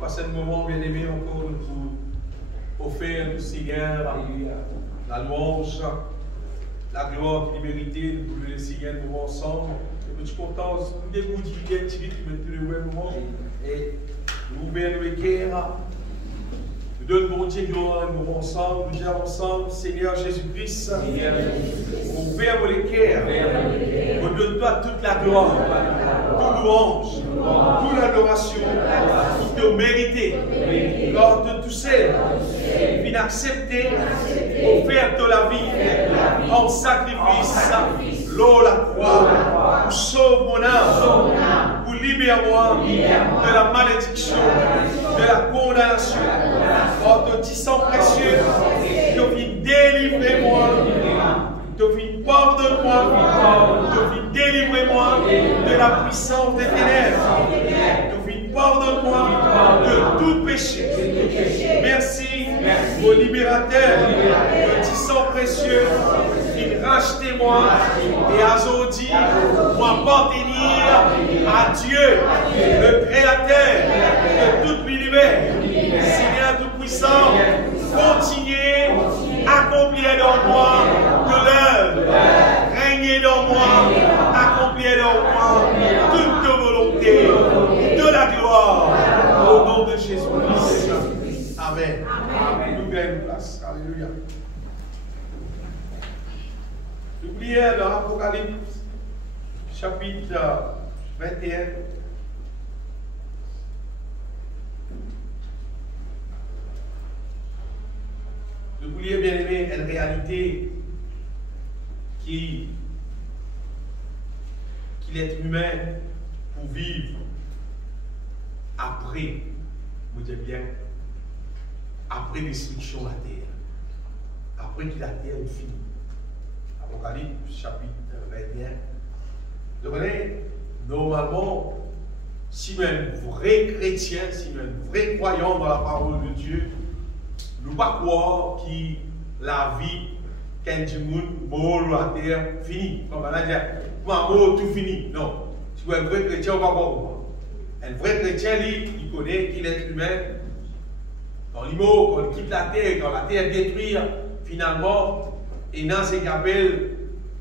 passer un moment bien aimé encore pour offrir au Seigneur la louange, la gloire qu'il méritait, pour le Seigneur nous ensemble. Et je suis content, nous dégoûtons bien, tu dis que tu le vois moment. Et nous ouvrons le cœur. Nous donnons bon Dieu gloire, nous ensemble, nous disons ensemble, Seigneur Jésus-Christ, ouvre les cœurs, nous donne-toi toute la gloire, toute louange, toute l'adoration, toute te mériter, lors de tout celle qui vient accepter, offert de la vie en sacrifice, l'eau, la croix, pour sauver mon âme, pour libérer moi de la malédiction, de la condamnation. Oh, ton petit sang précieux, tu viens délivrer moi, tu viens pardonner-moi, tu viens délivrer moi de la puissance des ténèbres, tu viens pardonner-moi de tout péché. Merci, mon libérateur, le petit sang précieux, qui rachetez-moi et aujourd'hui, moi appartenir à Dieu, le Créateur de tout l'univers. Seigneur Tout-Puissant, continuez à accomplir dans moi de l'œuvre, régnez dans moi, accomplir dans moi toute ta volonté, de la gloire, au nom de Jésus-Christ. Amen. Nous gagnons place. Alléluia. N'oubliez dans l'Apocalypse, chapitre 21. Vous vouliez bien aimer une réalité qui l'être humain pour vivre après, vous dites bien, après destruction de la terre, après que la terre est finie. Apocalypse chapitre 21. Vous comprenez, normalement, si même vrai chrétien, si même vrai croyant dans la parole de Dieu, nous ne pouvons pas croire que la vie, quand du monde mort la terre, fini. Comme on a dit, mort, tout fini. Non. Si vous êtes un vrai chrétien, on ne va pas croire. Un vrai chrétien, il connaît qu'il est humain. Quand il meurt, quand il quitte la terre, quand la terre est détruite, finalement, et dans ce qu'il appelle,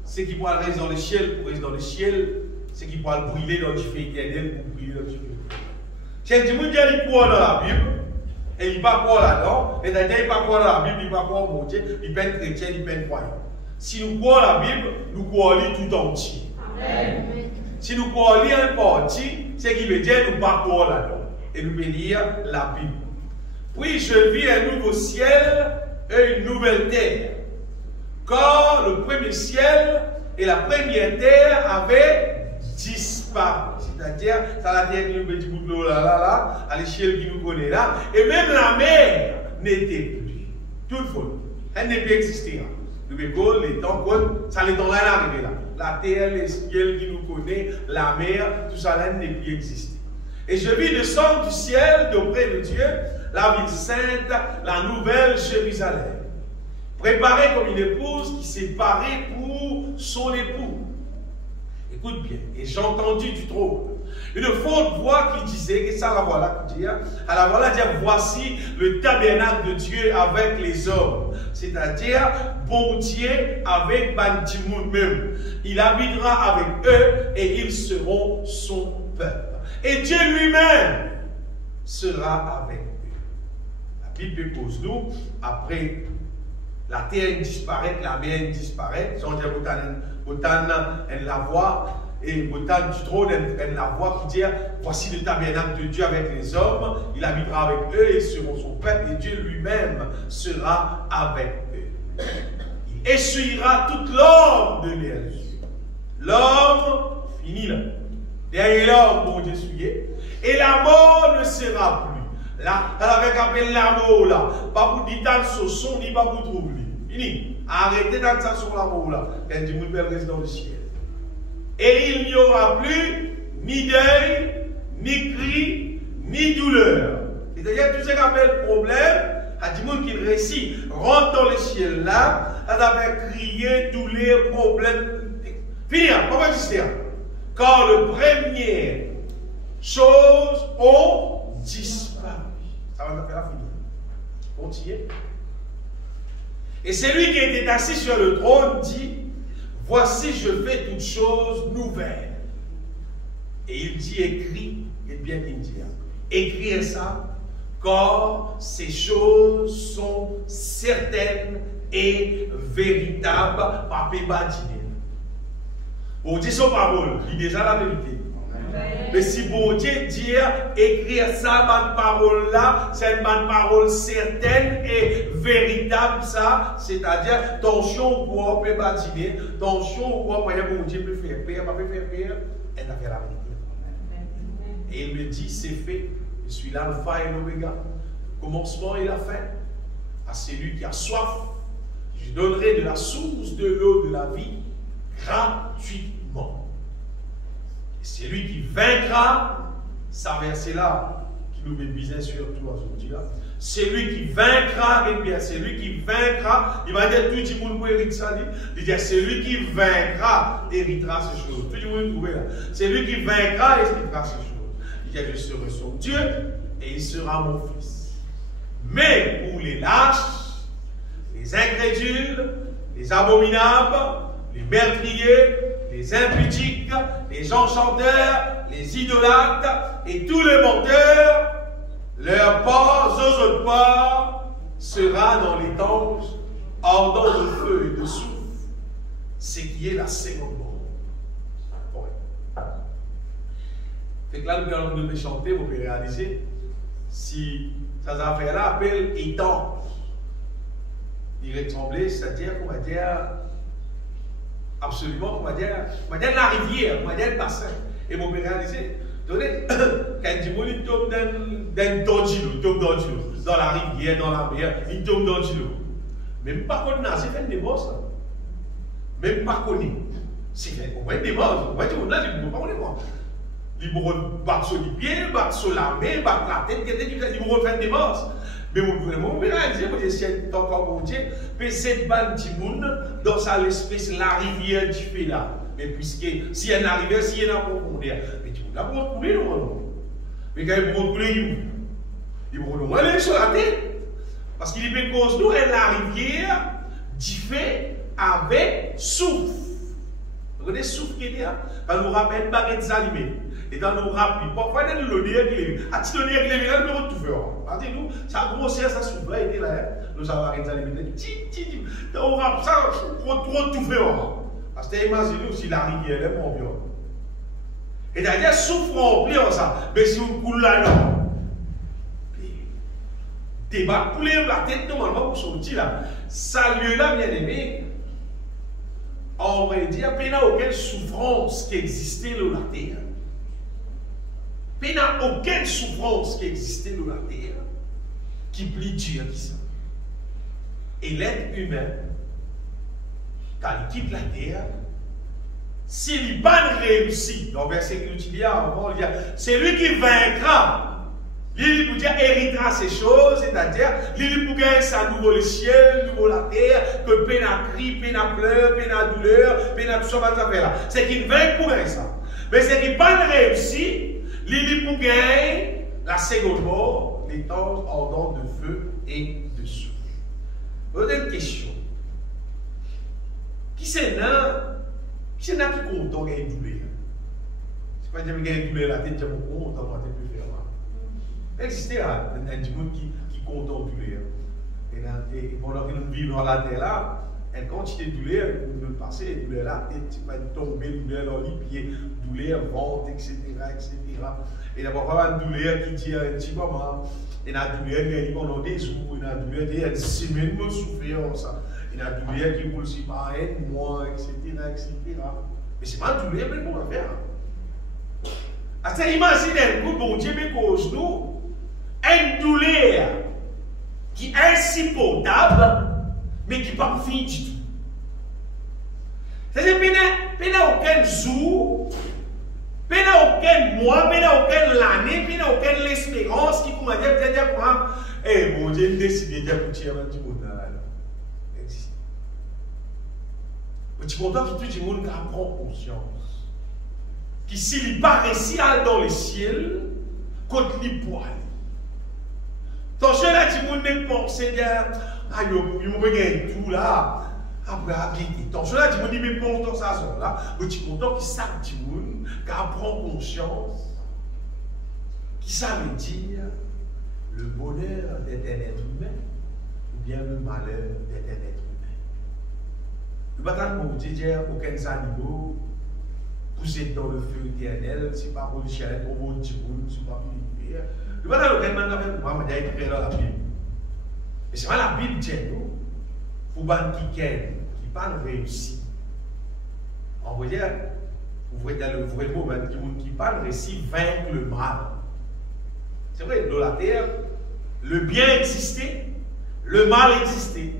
ceux qui pourraient rester dans le ciel, pour rester dans le ciel, ceux qui pourraient brûler dans le feu éternel, pour brûler dans le feu éternel. Si vous dites croit dans la Bible, et il ne pas croire là-dedans, et d'ailleurs il ne pas croire dans la Bible, il ne pas croire au Dieu, il peut être chrétien, il peut être croyant. Si nous croyons la Bible, nous croyons tout entier. Amen. Si nous croyons un parti, c'est qui veut dire nous ne pas croire là-dedans. Et nous bénir la Bible. Oui, je vis un nouveau ciel et une nouvelle terre. Car le premier ciel et la première terre avaient disparu. C'est-à-dire, ça la terre qui nous fait du bout de l'eau là, à l'échelle qui nous connaît là, et même la mer n'était plus. Toutefois, elle n'est plus existée. Le bécol, les temps, ça les temps là, arrivé là. La terre, les ciels qui nous connaît, la mer, tout ça là n'est plus existé. Et je vis descendre du ciel d'auprès de Dieu, la ville sainte, la nouvelle Jérusalem, préparée comme une épouse qui s'est parée pour son époux. Écoute bien, et j'ai entendu du trône une forte voix qui disait, et ça la voilà qui dit, à la voilà dire, voici le tabernacle de Dieu avec les hommes, c'est-à-dire bon Dieu avec Bandimoun même. Il habitera avec eux et ils seront son peuple. Et Dieu lui-même sera avec eux. La Bible pose nous, après la terre disparaît, la mer disparaît, sans dire autant elle la voit, et autant du trône elle la voit qui dit, voici le tabernacle de Dieu avec les hommes, il habitera avec eux, ils seront son peuple, et Dieu lui-même sera avec eux. Il essuiera toute l'homme de leurs yeux. L'homme, fini là. Derrière l'homme, bon Dieu essuyé. Et la mort ne sera plus. Là, elle avait appelé la mort là. Pas pour dire dans ce son, ni pas pour trouver. Fini. Arrêtez dans ça sur la mort là. Quand Dieu nous reste dans le ciel. Et il n'y aura plus ni deuil, ni cri, ni douleur. C'est-à-dire tout ce qu'on appelle problème, à du monde qui réussit, rentre dans le ciel là, elle avait crié, douleur, problème. Fini, pas exister. Car le premier choses ont disparu. Ça va faire la finir. Continuez. Et celui qui était assis sur le trône dit, voici je fais toutes choses nouvelles. Et il dit, écris, et bien qu'il dit, écrire ça, car ces choses sont certaines et véritables par Pébadine. Bon Dieu, son parole, il dit déjà la vérité. Mais si bon Dieu dit, écrire ça, ma parole là, c'est une parole certaine et véritable, ça, c'est-à-dire, tension ou quoi, Pébadine, tension ou quoi, bon Dieu peut faire peur, pas peut faire peur, elle a fait la vérité. Et il me dit, c'est fait. Je suis l'alpha et l'oméga. Commencement et la fin. À celui qui a soif, je donnerai de la source de l'eau de la vie gratuitement. Et celui qui vaincra, ça verset là, qui nous met bien surtout aujourd'hui là. Celui qui vaincra, eh bien, celui qui vaincra, il va dire tout le monde pour hériter ça. Il dit, celui qui vaincra héritera ces choses. Tout le monde trouve là. Celui qui vaincra héritera ces choses. Il dit, je serai son Dieu et il sera mon fils. Mais pour les lâches, les incrédules, les abominables, les meurtriers, les impudiques, les enchanteurs, les idolâtres et tous les menteurs, leur part, aux autres parts, sera dans les temps ardents de feu et de souffle, ce qui est la seconde mort. Ouais. Fait que là, nous allons chanter, vous pouvez réaliser si ça affaire-là appelle étang. Il ressemblait, c'est-à-dire qu'on va dire absolument, on va dire la rivière, on va dire le bassin. Et vous pouvez réaliser. Donnez, quand il tombe dans l'eau, dans la rivière, dans la mer, il tombe dans l'eau. Même pas qu'on a, c'est fait des bosses. Même pas qu'on est. C'est fait, on voit des bosses. On voit des bosses, il ne faut pas qu'on est quoi. Il faut battre sur les pieds, battre sur la main, battre la tête, il faut faire des bosses. Mais vous pouvez réaliser, vous dites, encore mon Dieu, mais cette bande de monde, dans sa l'espèce, la rivière du fait là. Mais puisque, si elle arrive, si elle a un profondeur, mais tu peux la couler, non? Mais quand il peut couler, il peut aller sur la tête. Parce qu'il peut cause nous, la rivière du fait avec souffle. Vous connaissez souffle qui est là? Ça nous rappelle baguettes allumées. Et dans nos rapides, parfois, il y a le nerf qui est là. À petit nerf qui est là, nous retrouvons. Nous, ça grossir, ça souffle, il était là. Nous avons baguettes allumées. On rap ça, retrouvons. Parce que imaginez si la rivière est mon bien. Et d'ailleurs, souffrant, pliant ça. Mais si vous coulez là, non. Débat, couler la tête normalement pour sortir là. Ça lieu là, bien aimé. On va dire, il n'y a aucune souffrance qui existait dans la terre. Il n'y a aucune souffrance qui existait dans la terre qui plie Dieu qui ça. Et l'être humain, quand il quitte la terre, s'il n'est pas réussi, dans le verset qu'il utilise avant, il dit, c'est lui qui vaincra. Il pour dire héritera ces choses, c'est-à-dire, il pour gagner ça, nouveau le ciel, nouveau la terre, que peine à cri, peine à pleurs, peine à douleur, peine à tout ça, là. C'est qu'il vainc pour gagner ça. Mais c'est qu'il n'est pas réussi, il pour gagner la seconde mort, les temps ardents de feu et de souffle. Vous avez une question. Qui c'est là qui content de gagner une douleur? C'est pas dire que gagner une douleur la tête, c'est mon compte, on va peut faire. Il existe un monde qui compte en douleur. Et pendant que nous vivons dans la terre là, une quantité de douleur, nous passons, les douleurs là, tu vas tomber, douleur dans les pieds, douleur, vente, etc. Et d'abord, il y a une douleur qui tire un petit moment, il y a une douleur qui est pendant des jours, il y a une douleur qui est une semaine de souffrance, il y a une douleur qui roule si par un mois, etc. Mais ce n'est pas une douleur, mais pour la faire. Imaginez, bon Dieu, mais cause nous, une douleur qui est insupportable, mais qui n'est pas fini du tout. C'est-à-dire qu'il n'y a aucun jour, il n'y a aucun mois, il n'y a aucune année, il n'y a aucune espérance qui pourrait dire, eh, bon Dieu, il décide de dire pour tirer un petit monde là. Mais tu comprends que tout le monde prend conscience. Qui s'il n'est pas réussi à aller dans le ciel, contre les poils. Ton chien là, tu m'as pensé, ah, il m'a gagné tout là. Après, ton chien là, tu m'as dit, mais pour ça, là, mais tu es content qu'il sache, tu qu'elle prend conscience, qui ça veut dire le bonheur d'être un être humain ou bien le malheur d'être un être humain. Le bataille pour dire aucun animal poussé dans le feu éternel, c'est pas pour le chien, pour le petit bout, c'est pas pour le faire. Le bataille aucun man avec moi, mais il y a dans la Bible. Et c'est pas la Bible dit nous, pour ban qui pas réussi. On va dire, vous voyez dans le vrai mot, qui pas réussi vaincre le mal. C'est vrai, dans la terre, le bien existait, le mal existait.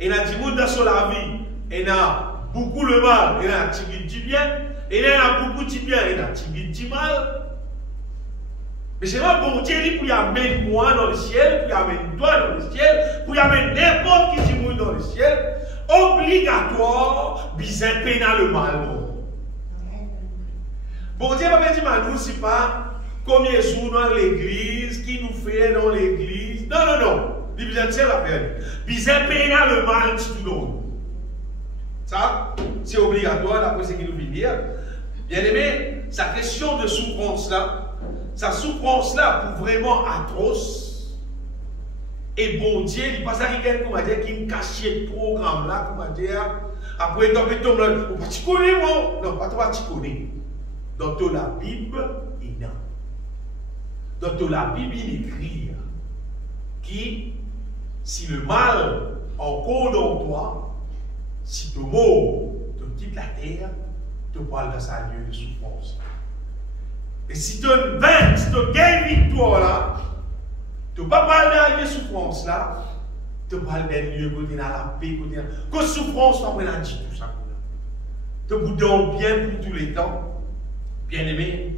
Et il y a des gens dans la vie, il y a beaucoup le mal, il y a du bien, et il y a beaucoup de bien, il y a du mal. Mais c'est pas pour Dieu pour y amener moi dans le ciel, pour y amener toi dans le ciel, pour y amener n'importe qui dit dans le ciel, obligatoire, bizarre, pénal le mal. Bon Dieu va dire, nous, c'est pas combien de jours dans l'église, qui nous fait dans l'église. Non, non, non. Il y a une seule affaire. Bizarre, pénal le mal, tout le monde. Ça, c'est obligatoire, d'après ce qu'il nous vient dire. Bien aimé, sa question de souffrance-là, sa souffrance-là, pour vraiment atroce, et bon Dieu, il passe à quelqu'un qui m'a dit qu'il me cachait le programme-là, qui m'a dit, après, il tombe là, tu connais, moi? Non, pas toi, tu connais. Dans la Bible, il y a. Dans la Bible, il écrit qui, si le mal encore dans toi, si tu mort, tu quittes la terre, tu parles de sa lieu de souffrance. Et si tu vainques, si tu gagnes victoire là, tu ne peux pas parler de souffrance là, tu parles d'un lieu côté dans la paix, côté dans la souffrance, on a dit tout ça. Tu boudes bien pour tous les temps. Bien aimé,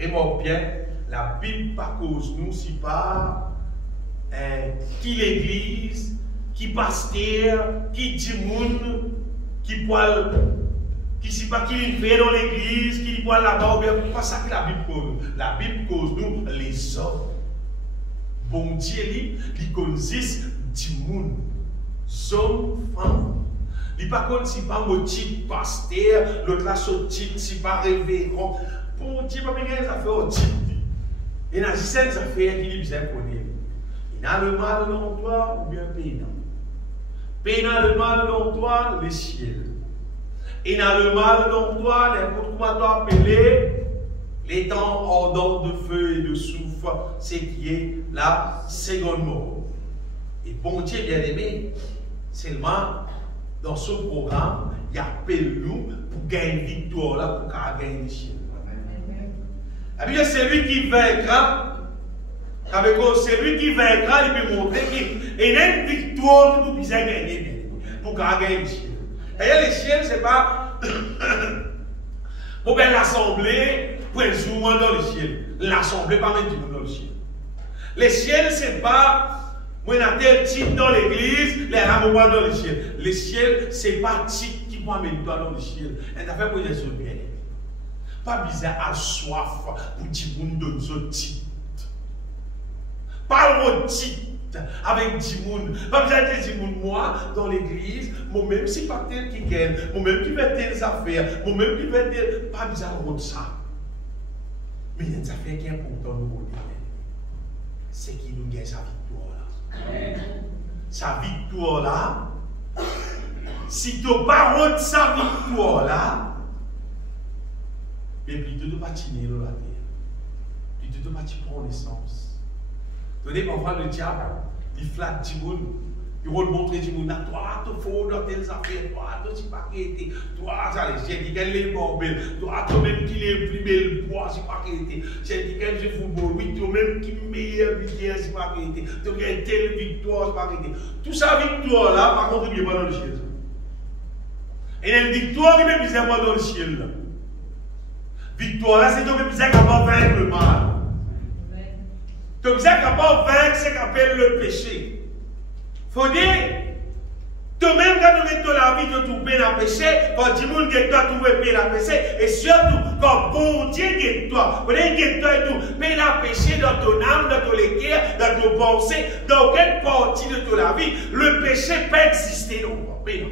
remarque bien, la Bible pas cause nous, si pas qui l'église, qui pasteur, qui dimoun, qui poil. Qui ne sait pas qui fait dans l'église, qui voit là-bas, ou bien pas ça que la Bible cause. La Bible cause nous les hommes. Bon Dieu, il consiste du monde. Hommes, femmes. Il ne pas comme si pas mon titre pasteur, l'autre là son titre, si pas révérend. Bon Dieu, pas bien ça fait au titre. Et dans ces affaires qu'il est bien connu. Il a le mal dans toi ou bien pénal. Pénal le mal dans toi, les ciels. Et dans le mal dans toi, n'importe comment toi appeler, les temps ardents de feu et de soufre, c'est qui est la seconde mort. Et bon Dieu bien aimé, seulement dans ce programme, il appelle nous pour gagner une victoire là, pour gagner le ciel. Et bien c'est lui qui vaincra, c'est lui qui vaincra, il peut montrer qu'il y a une victoire que vous pouvez gagner pour gagner le ciel. D'ailleurs, le ciel, ce n'est pas pour l'assemblée, pour un jour dans le ciel. L'assemblée, pas même du monde dans le ciel. Le ciel, ce n'est pas moi, on a tel titre dans l'église, les rameaux dans le ciel. Le ciel, ce n'est pas titre qui m'amène toi dans le ciel. Et t'as fait pour les autres bien. Pas bizarre à soif pour dire qu'on donne ce titre. Pas le titre. Avec Dimoun, pas besoin de Dimoun, moi, dans l'église, moi-même, si pas tel qui gagne, moi-même qui fait telles affaires, moi-même qui fait telles. Pas besoin de ça. Mais il y a des affaires qui sont importantes pour nous. C'est qui nous gagne sa victoire là. Sa victoire là, si tu n'as pas de sa victoire là, mais plutôt de patiner dans la terre, plutôt de patiner prendre naissance. Tenez, parfois le diable, il flatte du monde, il va montrer du monde, toi, tu faux dans telles affaires, toi, tu pas été, toi, j'ai dit qu'elle est belle, toi, toi-même qui est plus belle, toi, c'est pas été, j'ai dit qu'elle joue football, oui, toi-même qui est meilleure victoire, c'est pas été, tu as telle victoire, c'est pas été. Tout ça, victoire là, par contre, il n'est pas dans le ciel. Et une victoire, il n'est pas dans le ciel. Victoire là, c'est donc bizarre qu'à vaincre le mal. Donc, c'est capable de vaincre ce qu'on appelle le péché. Il faut dire, Toi-même, quand nous mettons la vie de tout bien à péché, quand tu monde que toi, tout bien à péché, et surtout, quand bon Dieu que toi, vous voyez que toi et tout, mais la péché dans ton âme, dans ton cœur, dans ton pensée, dans quelle partie de ton vie, le péché peut exister. Non, péna.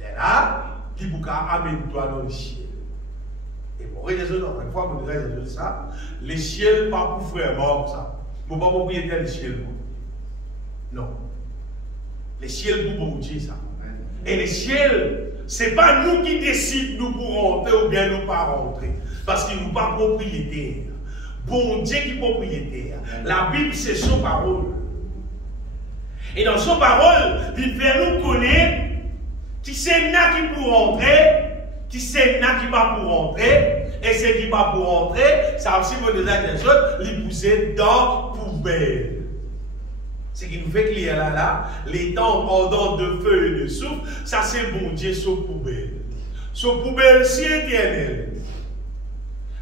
Et là, qui vous amène toi dans le ciel. Et pour les autres, encore une fois, vous direz ça, les ciels, pas pour frère mort, ça. Vous ne pouvez pas propriétaire des ciels, non. Les ciels pour bon Dieu, ça. Et les ciels, ce n'est pas nous qui décidons nous pour rentrer ou bien nous pas rentrer. Parce qu'il nous pas propriétaire. Bon Dieu qui est propriétaire. La Bible, c'est son parole. Et dans son parole, il fait nous connaître qui c'est là qui pour rentrer, qui c'est là qui va pour rentrer, et c'est qui va pour rentrer, ça aussi vous dire des autres, les pousser dans la poubelle. Ce qui nous fait clair là, les temps ardents de feu et de souffle, ça c'est bon Dieu sur poubelle. Sur poubelle si éternelle.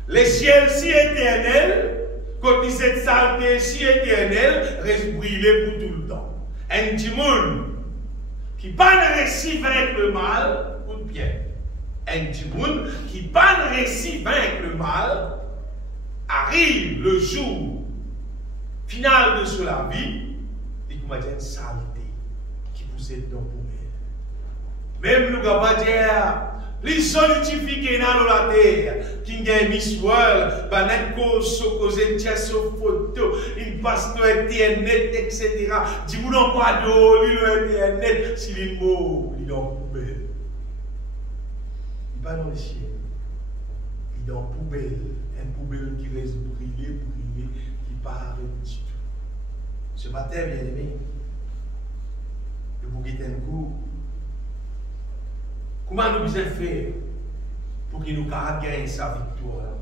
Les ciels si éternels, quand cette saleté si éternelle, reste brûlée pour tout le temps. Un petit monde qui pas de récit vaincre le mal, pour de bien. Un petit monde qui pas de récit vaincre le mal, arrive le jour final de la vie, il y a une saleté qui vous aide dans le poubelle. Même nous, on va dire, les solidifiés dans la terre, qui ont mis sur une cause de photo, une passe de Internet, etc. Dis-vous non pas de l'Internet, si les mots, ils sont dans la poubelle. Il n'est pas dans le ciel. Il est dans la poubelle. Une poubelle qui reste brûlée, qui part avec du tout. Ce matin, bien aimé, le bouquet un coup. Comment nous devons faire pour qu'il nous gagne sa victoire?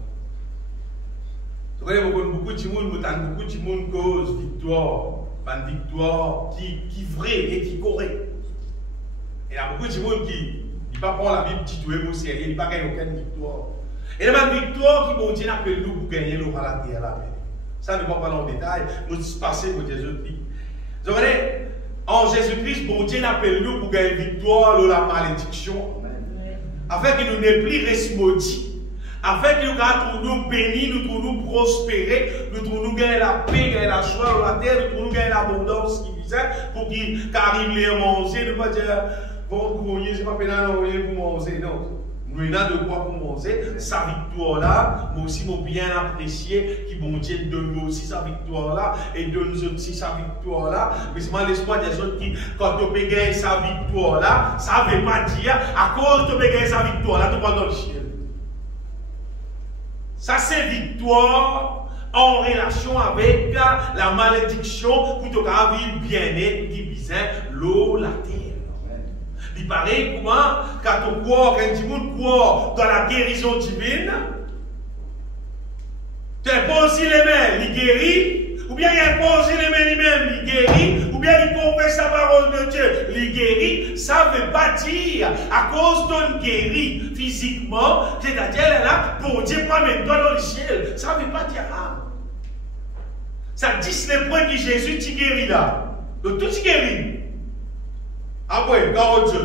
Vous voyez, beaucoup de monde cause victoire, une victoire qui est vraie et qui est correcte. Et il y a beaucoup de monde qui ne pas prendre la Bible du tout au sérieux, il ne pas gagner aucune victoire. Et il y a une victoire qui bon Dieu appelle nous pour gagner le à la terre. Ça ne va pas dans le détail, nous passer pour Jésus-Christ. Vous voyez, en Jésus-Christ, bon Dieu appelle nous pour gagner la victoire de la malédiction. Afin qu'il nous n'ait plus reste maudit. Afin que nous nous bénis, nous nous prospérer, nous gagner la paix, gagner la joie dans la terre, nous gagner l'abondance qui visait pour qu'il arrive les manger, ne pas dire, bon, je n'ai pas pénal pour manger, non. Nous avons de quoi pour manger, sa victoire-là, moi aussi, moi bien apprécié, qui bon Dieu donne nous aussi sa victoire-là, et donne nous aussi sa victoire-là. Mais c'est l'espoir des autres qui, quand tu peux gagner sa victoire-là, ça ne veut pas dire, à cause de gagner sa victoire-là, tu vas dans le ciel. Ça, c'est victoire en relation avec la malédiction pour te vivre bien-être qui visait l'eau, la terre. Il paraît comment, quand on croit, quand tu croit dans la guérison divine, tu imposes les mains, il guérit, ou bien il impose les mains lui-même, il guérit, ou bien il confesse la parole de Dieu, il guérit. Ça ne veut pas dire, à cause d'un guéri physiquement, c'est-à-dire là, pour Dieu, pas même toi dans le ciel. Ça ne veut pas dire ça. Ça dit les points que Jésus t'y guérit là. Donc tout t'y guérit. Après, quand Dieu,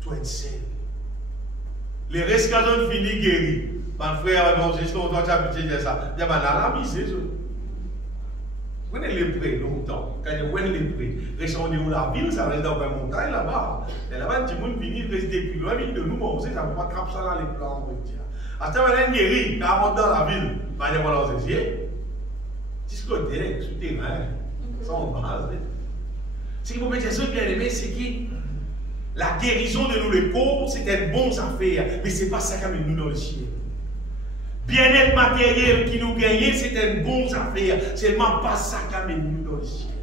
toi es seul. Les restes quand on finit guéri, mon frère, mon gestion, on doit habituer à ça. Il y a la misère. Vous connaissez les prés longtemps. Quand vous voyez les prés, restez au niveau de la ville, ça reste dans la montagne là-bas. Et là-bas, tout le monde finit, reste plus loin, de nous manger, ça ne peut pas craper ça dans les plans. À ce moment-là, guéri, quand on rentre dans la ville, on va dans les yeux. Discothèque, souterrain, sans base. Ce qui vous met des autres bien aimés, c'est que la guérison de nous, le corps, c'est une bonne affaire, mais ce n'est pas ça qui amène nous dans le ciel. Bien-être matériel qui nous gagne, c'est une bonne affaire, seulement pas ça qui amène nous dans le ciel.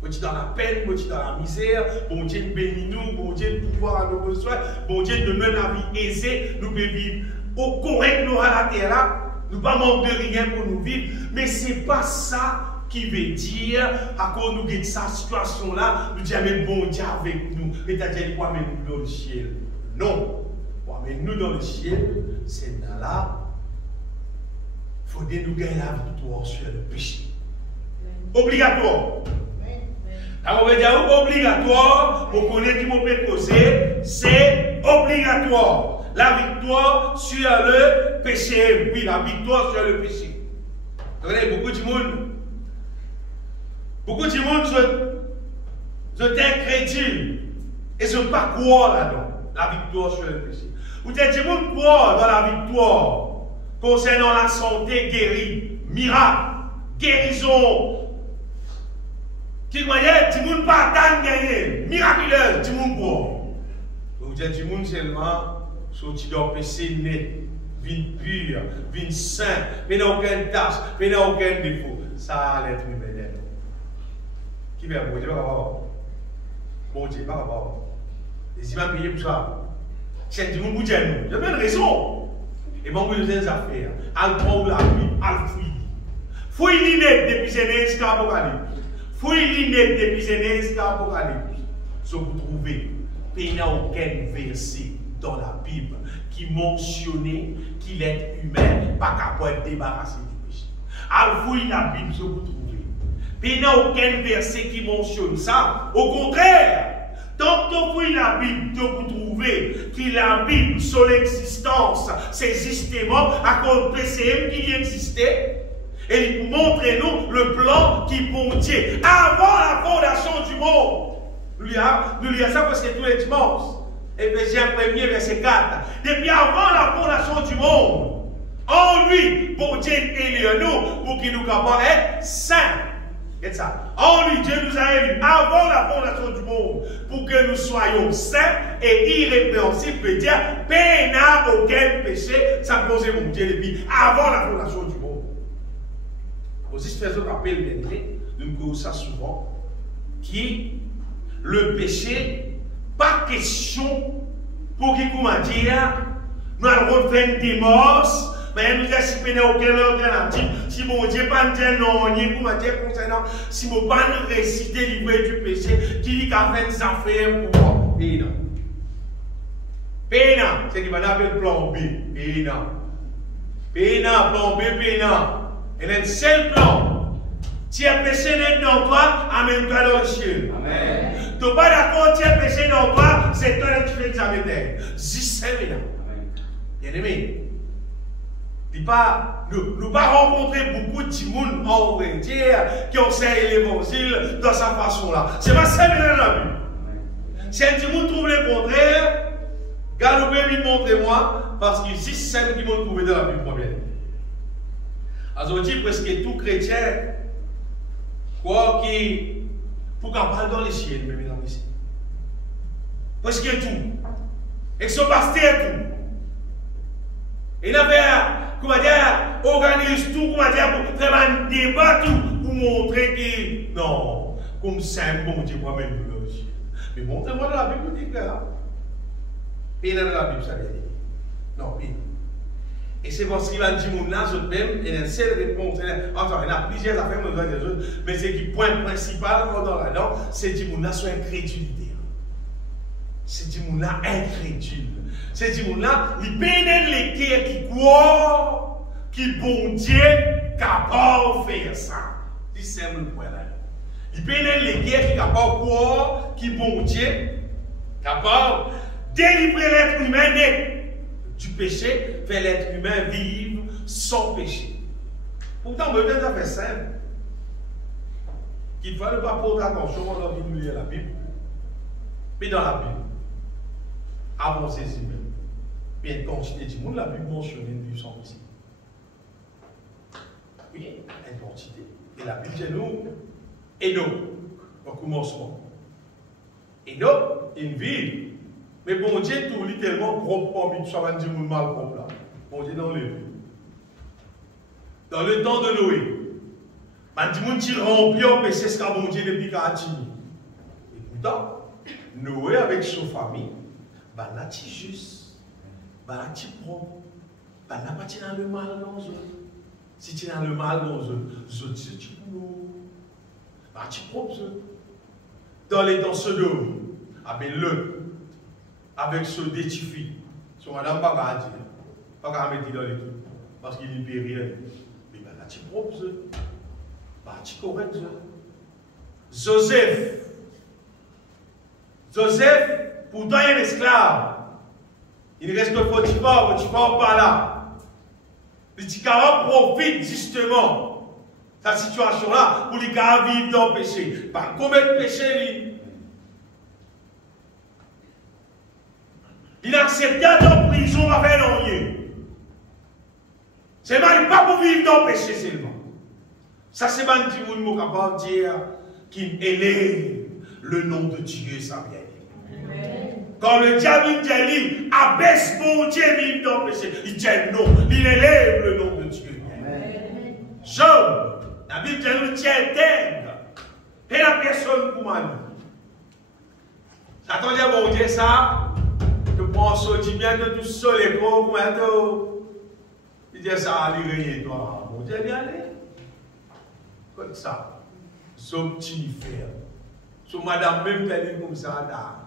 Moi, tu es dans la peine, moi, tu es dans la misère, bon Dieu bénit nous, bon Dieu pouvoir à nos besoins, bon Dieu donne nous la vie aisée, nous pouvons vivre au correct, nous à la terre là, nous ne pas manquer de rien pour nous vivre, mais ce n'est pas ça qui veut dire, à cause de cette situation-là, nous disons, mais bon Dieu avec nous. Et tu as dit, quoi, mais nous dans le ciel? Non. Quoi, mais nous dans le ciel, c'est là, il faut nous gagner la victoire sur le péché. Obligatoire. Alors, on veut dire obligatoire, pour connaître qui peut causer, c'est obligatoire. La victoire sur le péché. Oui, la victoire sur le péché. Vous voyez, beaucoup de monde sont incrédules et ne pas croire là-dedans, la victoire sur le péché. Vous avez des gens croient dans la victoire concernant la santé guérie, miracle, guérison. Qui voyait, des gens pas gagner, miraculeuse, des gens croient. Vous avez des gens seulement sortis d'un péché net, vin pur, vin saint, mais aucune tâche, mais aucun défaut. Ça, l'être humain. Qui vient bon Dieu, pas capable. Bon Dieu, pas capable. Les imams payés pour ça. C'est du monde pour dire nous. Il y a bien raison. Et bon, vous avez des affaires. Al prend la pluie, al fouille. Fouille net depuis Genèse jusqu'à Apocalypse. Fouille net depuis Genèse jusqu'à Apocalypse. Si vous trouvez, il n'y a aucun verset dans la Bible qui mentionnait qu'il l'être humain pas capable de débarrasser du péché. Al fouille la Bible, si vous trouvez. Il n'y a aucun verset qui mentionne ça. Au contraire, tant que vous fouillez la Bible, vous trouvez que la Bible, son existence, c'est justement à cause de PCM qui existait. Et il montre-nous le plan qui pontier avant la fondation du monde. Nous lisons ça parce que tous les dimanches. Éphésiens 1er, verset 4. Depuis avant la fondation du monde, en lui, pour Dieu élit nous, pour qu'il nous capable d'être saints. Et ça. En lui, Dieu nous a élus avant la fondation du monde pour que nous soyons saints et irrépréhensibles. Peut dire, peine n'a aucun péché. Ça posait mon Dieu depuis avant la fondation du monde. Aussi, je fais un rappel, bien aimé, nous disons ça souvent, qui le péché, pas question pour qu'il comment dire, nous allons faire une démence. Mais nous disons si nous n'avons aucune alternative, si mon Dieu pas nous dire non, ni comment dire concernant, si nous pas nous réciter livrer du péché, qui dit qu'à faire des affaires pour moi. Pénal. Pénal, c'est qui va appeler plan B. Pénal. Pénal, plan B, pénal. Et le seul plan, si un péché n'est dans toi, amène-toi dans le ciel. Amen. Tu n'es pas d'accord, si un péché dans toi, c'est toi qui fais l'examen d'éternel. C'est pénal. Bien aimé. Nous n'avons pas rencontré beaucoup de gens en vrai qui ont servi l'évangile dans sa façon-là. C'est pas ça dans la Bible. Si un gens trouve le contraire, galopez vite montrez-moi, parce qu'il existe celles qui m'ont trouvé dans la Bible. Alors, on dit presque tout chrétien, quoi qui, pour qu'on parle dans les ciels, mes mesdames ici. Presque tout. Et son pasteur tout. Il avait, comment dire, organise tout, comment dire, pour faire un débat tout, pour montrer que, non, comme c'est bon Dieu, moi-même, nous le ciel. Mais montrez-moi dans la Bible, dit clair. Et dans la Bible, ça veut dire. Non, oui. Et c'est parce qu'il va dire, là, je même, il y a une seule réponse. Enfin, il y a plusieurs affaires, mais c'est qui point principal dans là-dedans, c'est dire, là, soit incrédulité. C'est dire, là, incrédule. C'est dire, là, il pénètre les guerres qui croient, qui bon Dieu, capable de faire ça. C'est simple le point là. Il pénètre les guerres qui capable de croire, qui bon Dieu, capable de délivrer l'être humain du péché, faire l'être humain vivre sans péché. Pourtant, peut-être ça fait simple. Qu'il ne fallait pas porter attention quand on lit la Bible. Mais dans la Bible, avant ces emails, bien une quantité de monde, la Bible mentionne une vie sans péché. Oui, une quantité. Et la Bible, c'est nous, Enoch, au commencement. Enoch, une vie. Mais bon Dieu, tout lit tellement propre parmi tout ça, va dire mal propre là. Bon Dieu, dans le temps de Noé, man dit moun qui remplit au péché ce qu'a bon Dieu depuis qu'il a atteint. Et pourtant, Noé avec sa famille, bah n'a pas juste, bah n'a pas propre, bah n'a pas dans le mal dans eux. Si tu as le mal dans eux, tu bah tu propre dans les temps Sodome, avec le avec ce détifi, son madame pas qu'à dire, pas qu'à mettre dans l'équipe, parce qu'il n'y peut rien. Mais ben là, tu propre, bah tu correct. Joseph, Joseph, pourtant, il est un esclave. Il reste que Potiphar pas là. Le Tikara profite justement de cette situation-là pour les gars vivre dans le péché. Par combien de péchés il accepte d'être en prison avec l'ennui. C'est mal pas pour vivre dans le péché seulement. Ça, c'est un petit monde qui est capable de dire qu'il élève le nom de Dieu, ça vient. Quand le diable dit, abaisse mon Dieu, vivre dans le péché, il dit non, il élève le nom de Dieu. Job, la Bible dit, nous tient intègre. Et la personne pour moi. Attendez, bon Dieu, ça, que pense au dit bien que tout seul est bon, pour maintenant. Il dit ça, allez, rien, toi. Bon Dieu, bien aller. Comme ça. Somme tinifère. Sur madame, même qu'elle est comme ça, là.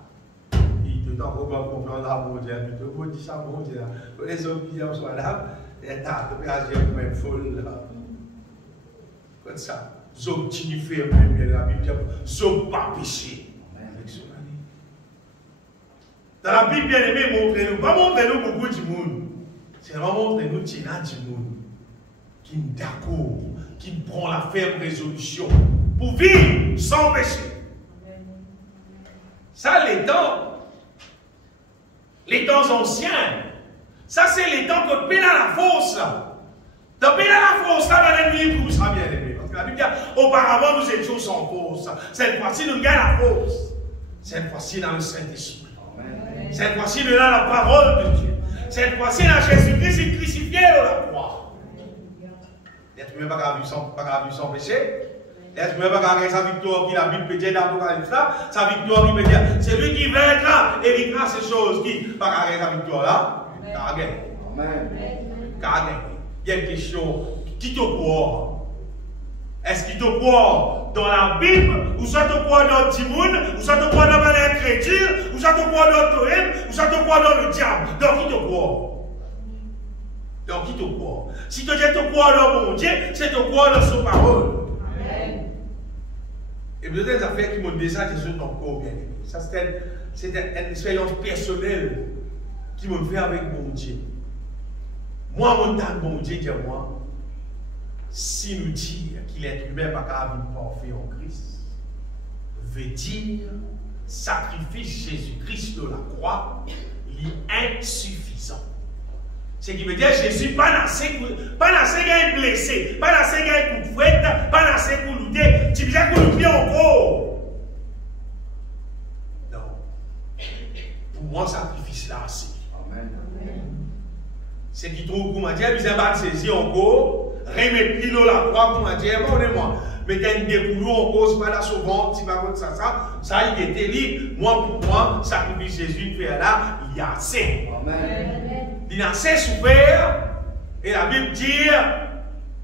Il te donne comprendre là, bon Dieu. Il te dit ça, bon Dieu. Les hommes qui sont là, et t'as de réagir comme un folle, là. Comme ça. Somme tinifère, même, la Bible dit, somme pas péché. Dans la Bible, bien aimé, montrez-nous. Pas montrez-nous beaucoup de monde. C'est vraiment montrez-nous qu'il y a du monde qui est d'accord, qui prend la ferme résolution pour vivre sans péché. Ça, les temps anciens, ça, c'est les temps que peine à la fosse. Dans peine à la fosse, là, va vivre pour ça, bien aimé. Parce que la Bible dit, auparavant, nous étions sans fosse. Cette fois-ci, nous gagnons la fosse. Cette fois-ci, dans le Saint-Esprit. Cette fois-ci, nous avons la parole de Dieu. Cette fois-ci, dans Jésus-Christ, il est crucifié à la croix. L'être humain n'a pas vivre sans péché. L'être humain n'a pas gagner sa victoire qui la Bible peut dire dans l'Apocalypse là. Sa victoire, il peut dire, c'est lui qui vaincra, héritera ces choses qui n'a pas gagner sa victoire là. Car il y a une question, qui te croit? Est-ce qu'il te croit dans la Bible, ou ça te croit dans le Timoun, ou ça te croit dans l'incrédule, ou ça te croit dans le Torim, ou ça te croit dans le diable? Dans qui te croit? Dans qui te croit? Si tu te crois dans mon Dieu, c'est te croire dans son parole. Amen. Et vous avez des affaires qui m'ont déjà des autres encore bien aimé. Ça, c'est une expérience personnelle qui me fait avec mon Dieu. Moi, mon temps, mon Dieu, dit moi, si nous disons qu'il est humain pas capable de parfait en Christ, veut dire sacrifice Jésus-Christ de la croix, il est insuffisant. Ce qui veut dire Jésus pas assez gain blessé, pas assez gain coup de fouette, pas assez coup de lutter, tu viens coup de pied encore. Non. Pour moi, sacrifice là assez. Amen. C'est qui trouve pour moi dire, il a saisir encore. Remettre l'îlot la croix pour me dire, bon, moi, mettez une découlou en cause, pas la sauvante, si pas comme ça, il était libre. Moi, pour moi, sacrifice Jésus, fait là, il y a assez. Amen. Il a assez souffert, et la Bible dit,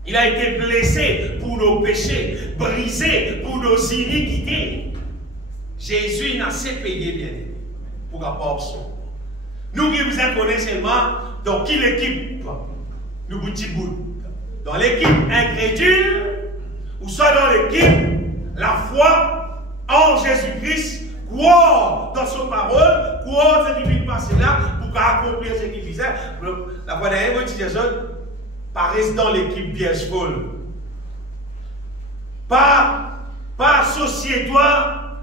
il a été blessé pour nos péchés, brisé pour nos iniquités. Jésus n'a assez payé, bien aimé, pour avoir son. Nous qui vous connaissons seulement, dans quelle équipe nous vous disons. Dans l'équipe incrédule, ou soit dans l'équipe la foi en Jésus-Christ, croire dans son parole, croire ce qui vient de passer là, pour accomplir ce qu'il disait. La fois dernière, moi, je disais, pas rester dans l'équipe vierge folle. Pas associer-toi,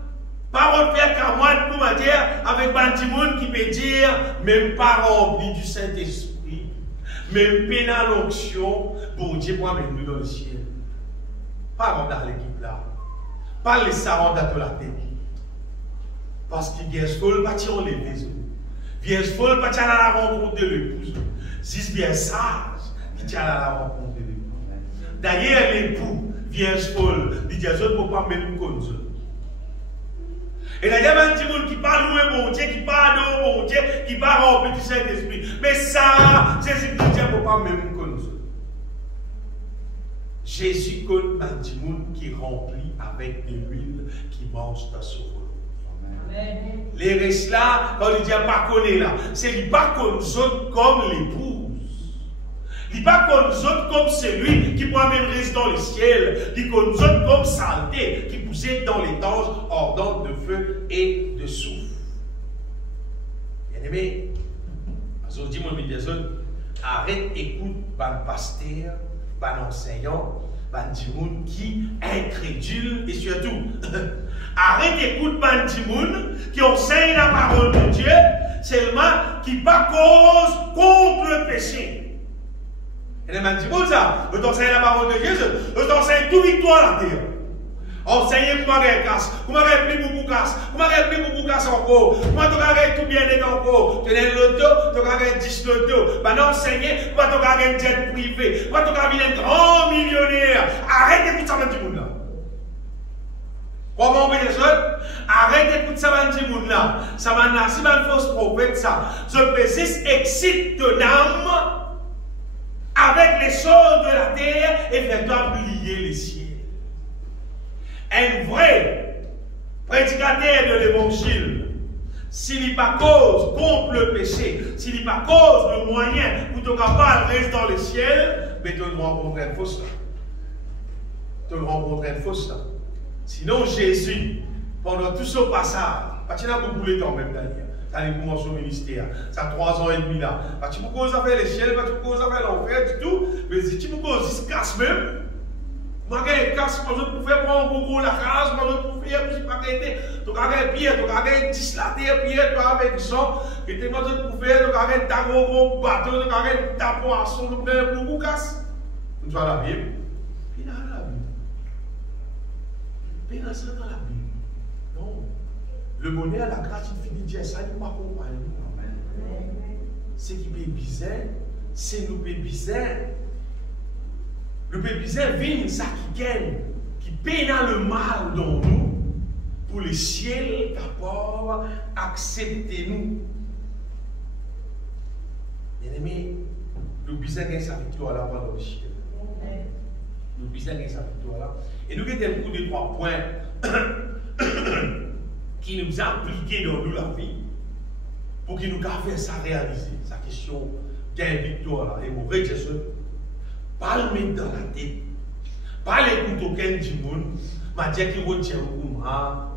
pas refaire qu'à moi, pour me dire, avec un petit monde qui peut dire, même pas rempli du Saint-Esprit. Même pénal l'onction, bon Dieu, pour amener nous dans le ciel. Pas rendre l'équipe là. Pas laisser rendre dans la tête. Parce qu'il vient folle, pas tirer les maisons. Vient folle, pas tirer à la rencontre de l'épouse. Si bien sage, qui tient à la rencontre de l'épouse. D'ailleurs, l'époux vient folle, il dit à eux pour pas même comme ça. Et là, il y a un petit monde qui parle louer mon Dieu, qui parle de mon Dieu, qui parle rempli du Saint-Esprit. Mais ça, Jésus-Christ ne peut pas même connaître. Jésus connaît un petit monde qui est rempli avec de l'huile qui mange dans son volonté. Les restes là, quand il dit pas connaître là, c'est qu'il pas connaître comme l'épouse. Il pas connaître comme celui qui pourra même rester dans le ciel. Il connaît comme saleté qui poussait dans les tanges ardentes de feu et de soufre. Bien-aimé, aujourd'hui, mon ami, arrête, écoute, ban pasteur, ban enseignant, ban dimoun qui incrédule et surtout, arrête, écoute, ban dimoun qui enseigne la parole de Dieu, seulement qui pas cause contre le péché. Et les ban dimoun, ça, je t'enseigne la parole de Dieu, je t'enseigne toute victoire à la terre. Enseignez comment faire casse, comment faire plus beaucoup casse, comment faire plus beaucoup casse encore, comment tu vas tout bien d'être encore. Tu as l'auto, tu vas faire 10 l'auto. Maintenant, enseignez comment tu vas faire un jet privé, comment tu vas devenir un grand millionnaire. Arrête d'écouter ça, petit monde là. Comment on peut dire ça? Arrête d'écouter ça, petit monde là. Ça va là, si un fausse prophète, ça. Ce péché excite ton âme avec les choses de la terre et fait-toi oublier les cieux. Un vrai prédicateur de l'évangile, s'il n'est pas cause contre le péché, s'il n'est pas cause le moyen pour ton capable rester dans le ciel, mais tu dois rencontrer une fausse là. Tu dois rencontrer une fausse là. Sinon, Jésus, pendant tout ce passage, parce qu'il a beaucoup de temps même d'ailleurs, ça a commencé au ministère, ça a 3 ans et demi là. Parce que tu peux causer à faire les ciels, tu peux causer à faire l'enfer, du tout, mais si tu peux causer, il se casse même. Moi, je casse, moi, je peux faire prendre beaucoup la case, moi, je peux faire, je peux arrêter. Tu as un pied, tu as un dislaté, pied, tu as avec du sang, et tu peux faire, tu as un tagon, bateau, tu as un tapon à son, tu as beaucoup casse. Tu vois la Bible? Puis dans la Bible. Puis dans ça dans la Bible. Non. Le bonheur, la grâce, il finit de dire ça, il ne m'accompagne. C'est qui peut bizarre, c'est nous peut bizarre. Le bébizin vient ça qui gagne, qui peine le mal dans nous, pour le ciel capable accepter nous. Bien aimé, le bébizin gagne sa victoire là pendant le ciel. Le bébizin gagne sa victoire là. Et nous avons un coup de 3 points qui nous a appliqués dans nous la vie, pour qu'il nous fasse ça réaliser. Sa question gagne victoire là. Et vous voyez Jésus. Pas le mettre dans la tête. Pas l'écouter aucun du monde. Ma Dieu qui retient au moi.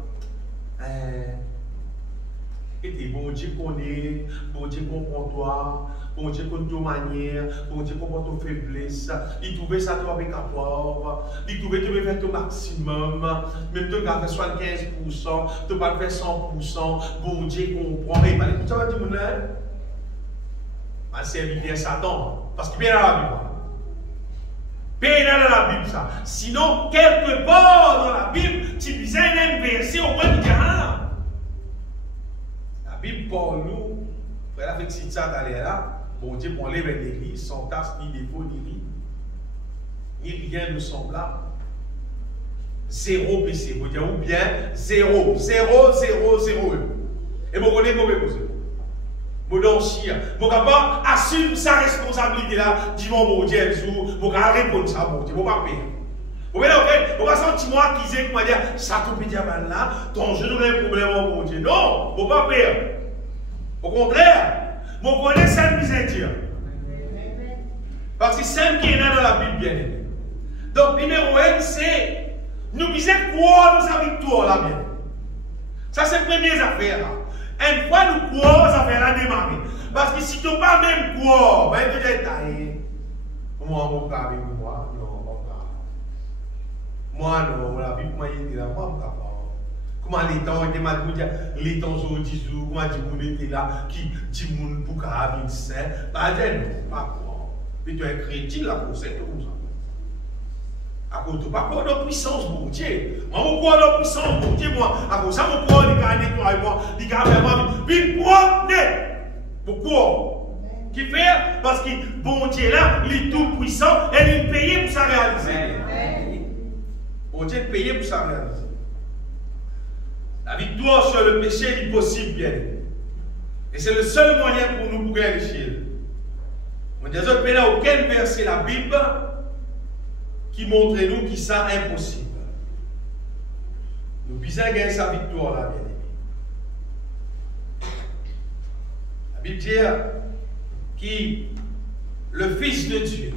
Et bon Dieu connaît, bon Dieu comprend toi, bon Dieu connaît ta manière, bon Dieu comprend ta faiblesse. Il trouvait ça toi avec rapport. Il trouvait que tu veux faire ton maximum. Même tu vas faire 75%, tu vas faire 100%. Bon Dieu comprend. Et pas ça va dire mon là. Ma serviteur Satan. Parce qu'il vient dans la Bible. Pénal dans la Bible, ça. Sinon, quelque part dans la Bible, tu disais un verset au moins du terrain. La Bible pour nous, frère, avec si ça d'aller là, bon Dieu, pour enlever l'église, sans tasse, ni défaut, ni rien de semblable. 0 péché, vous dire ou bien 0, 0, 0, 0. Et vous connaissez combien de choses? Mon capable assume sa responsabilité là, dis-moi mon Dieu, vous répondre ça, mon Dieu, vous pas payer. Vous voyez, vous pas sentir moi qui dit, comment dire, ça te pédia là, ton je n'aurai un problème, mon Dieu. Non, vous pas payer. Au contraire, vous connaissez cette misère. Parce que c'est ce qui est là dans la Bible, bien aimé. Donc, numéro 1, c'est nous disons croire dans sa victoire là, bien. Ça, c'est la première affaire là. Une fois nous croyons, ça fait la démarrer. Parce que si tu n'as pas même croire, ben tu es taillé. Moi, mon cas avec moi, non, mon cas. Moi, non, la vie, moi, il était là, moi, mon cas. Comment les temps étaient mal, les temps aujourd'hui, comment tu étais là, qui dit mon pour qu'à venir saint, bah, non, pas croire. Puis tu es chrétien là pour ça, tout ça. À cause de pas croire dans la puissance, mon Dieu. Moi, je crois dans la puissance, mon Dieu, moi. À cause de ça, je crois dans la nettoyer, moi. Il y a vraiment une propre. Pourquoi? Qui fait? Parce que bon Dieu là, il est tout puissant et il est payé pour ça réaliser. Bon Dieu est payé pour ça réaliser. La victoire sur le péché est possible, bien. Et c'est le seul moyen pour nous pour gagner le ciel. On dit, il n'y a aucun verset de la Bible qui montre nous qui ça impossible. Nous puissions gagner sa victoire là, bien aimé. La Bible dit que le Fils de Dieu,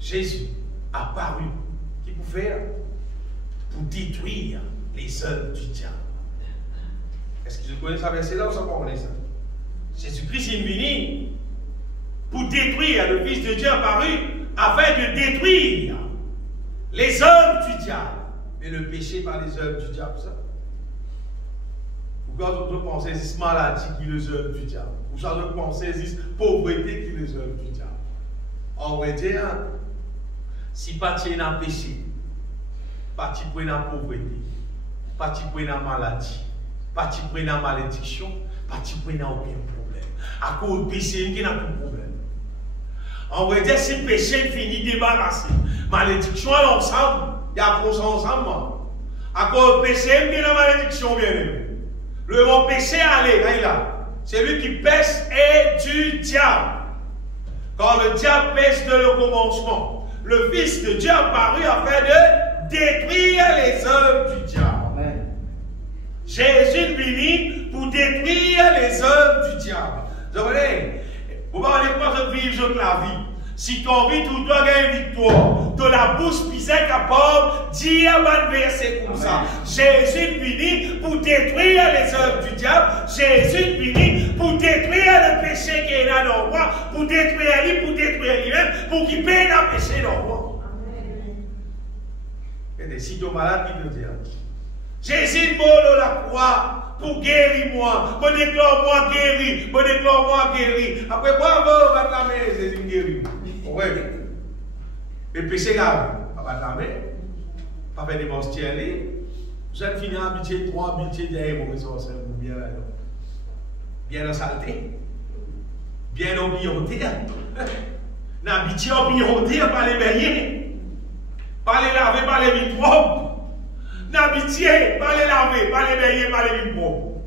Jésus, a paru, qui pour faire? Pour détruire les œuvres du diable. Est-ce que vous connaissez ça verset là ou ça pas connaître ça? Jésus-Christ est venu pour détruire, le Fils de Dieu apparu afin de détruire les œuvres du diable. Mais le péché par les œuvres du diable, ça. Pourquoi vous pensez que c'est maladie qui est les œuvres du diable? Pourquoi vous pensez que c'est pauvreté qui est les œuvres du diable? En vrai dire, si pas tu es dans le péché, pas tu es dans la pauvreté, pas tu es dans la maladie, pas tu es dans la malédiction, pas tu es dans aucun problème. À cause du péché, il n'y a pas de problème. En vrai dire, si le péché finit débarrassé, malédiction ensemble, il y a un ensemble. À cause du péché, il y a la malédiction, bien aimé. Le mot péché, allez, là. C'est lui qui pêche et du diable. Quand le diable pêche de le commencement, le Fils de Dieu apparu afin de détruire les œuvres du diable. Amen. Jésus est venu pour détruire les œuvres du diable. Vous voyez, vous parlez pas de vivre la vie. Si tu as envie, tu dois gagner une victoire. De la bouche pisée capable, dire un verset comme ça. Jésus est venu pour détruire les œuvres du diable. Jésus est venu pour détruire le péché qui est là dans le roi, pour détruire lui-même, pour qu'il paye le péché dans le roi. Et si tu es malade, qui te dit? Jésus est mort dans la croix pour guérir moi. Me déclare moi guéri. Me déclare moi guéri. Après, bravo, va t'amener, Jésus guéri. Oui. Le péché grave, on va t'amener. Pas faire des monstres. Vous êtes fini à habituer 3 habitués derrière vos ressources. Vous bien là. Bien en saleté. Bien en billonté. N'habitué en billonté, pas les baigner. Pas les laver, pas les vides propres. N'habitué, pas les laver, pas les baigner, pas les vides propres.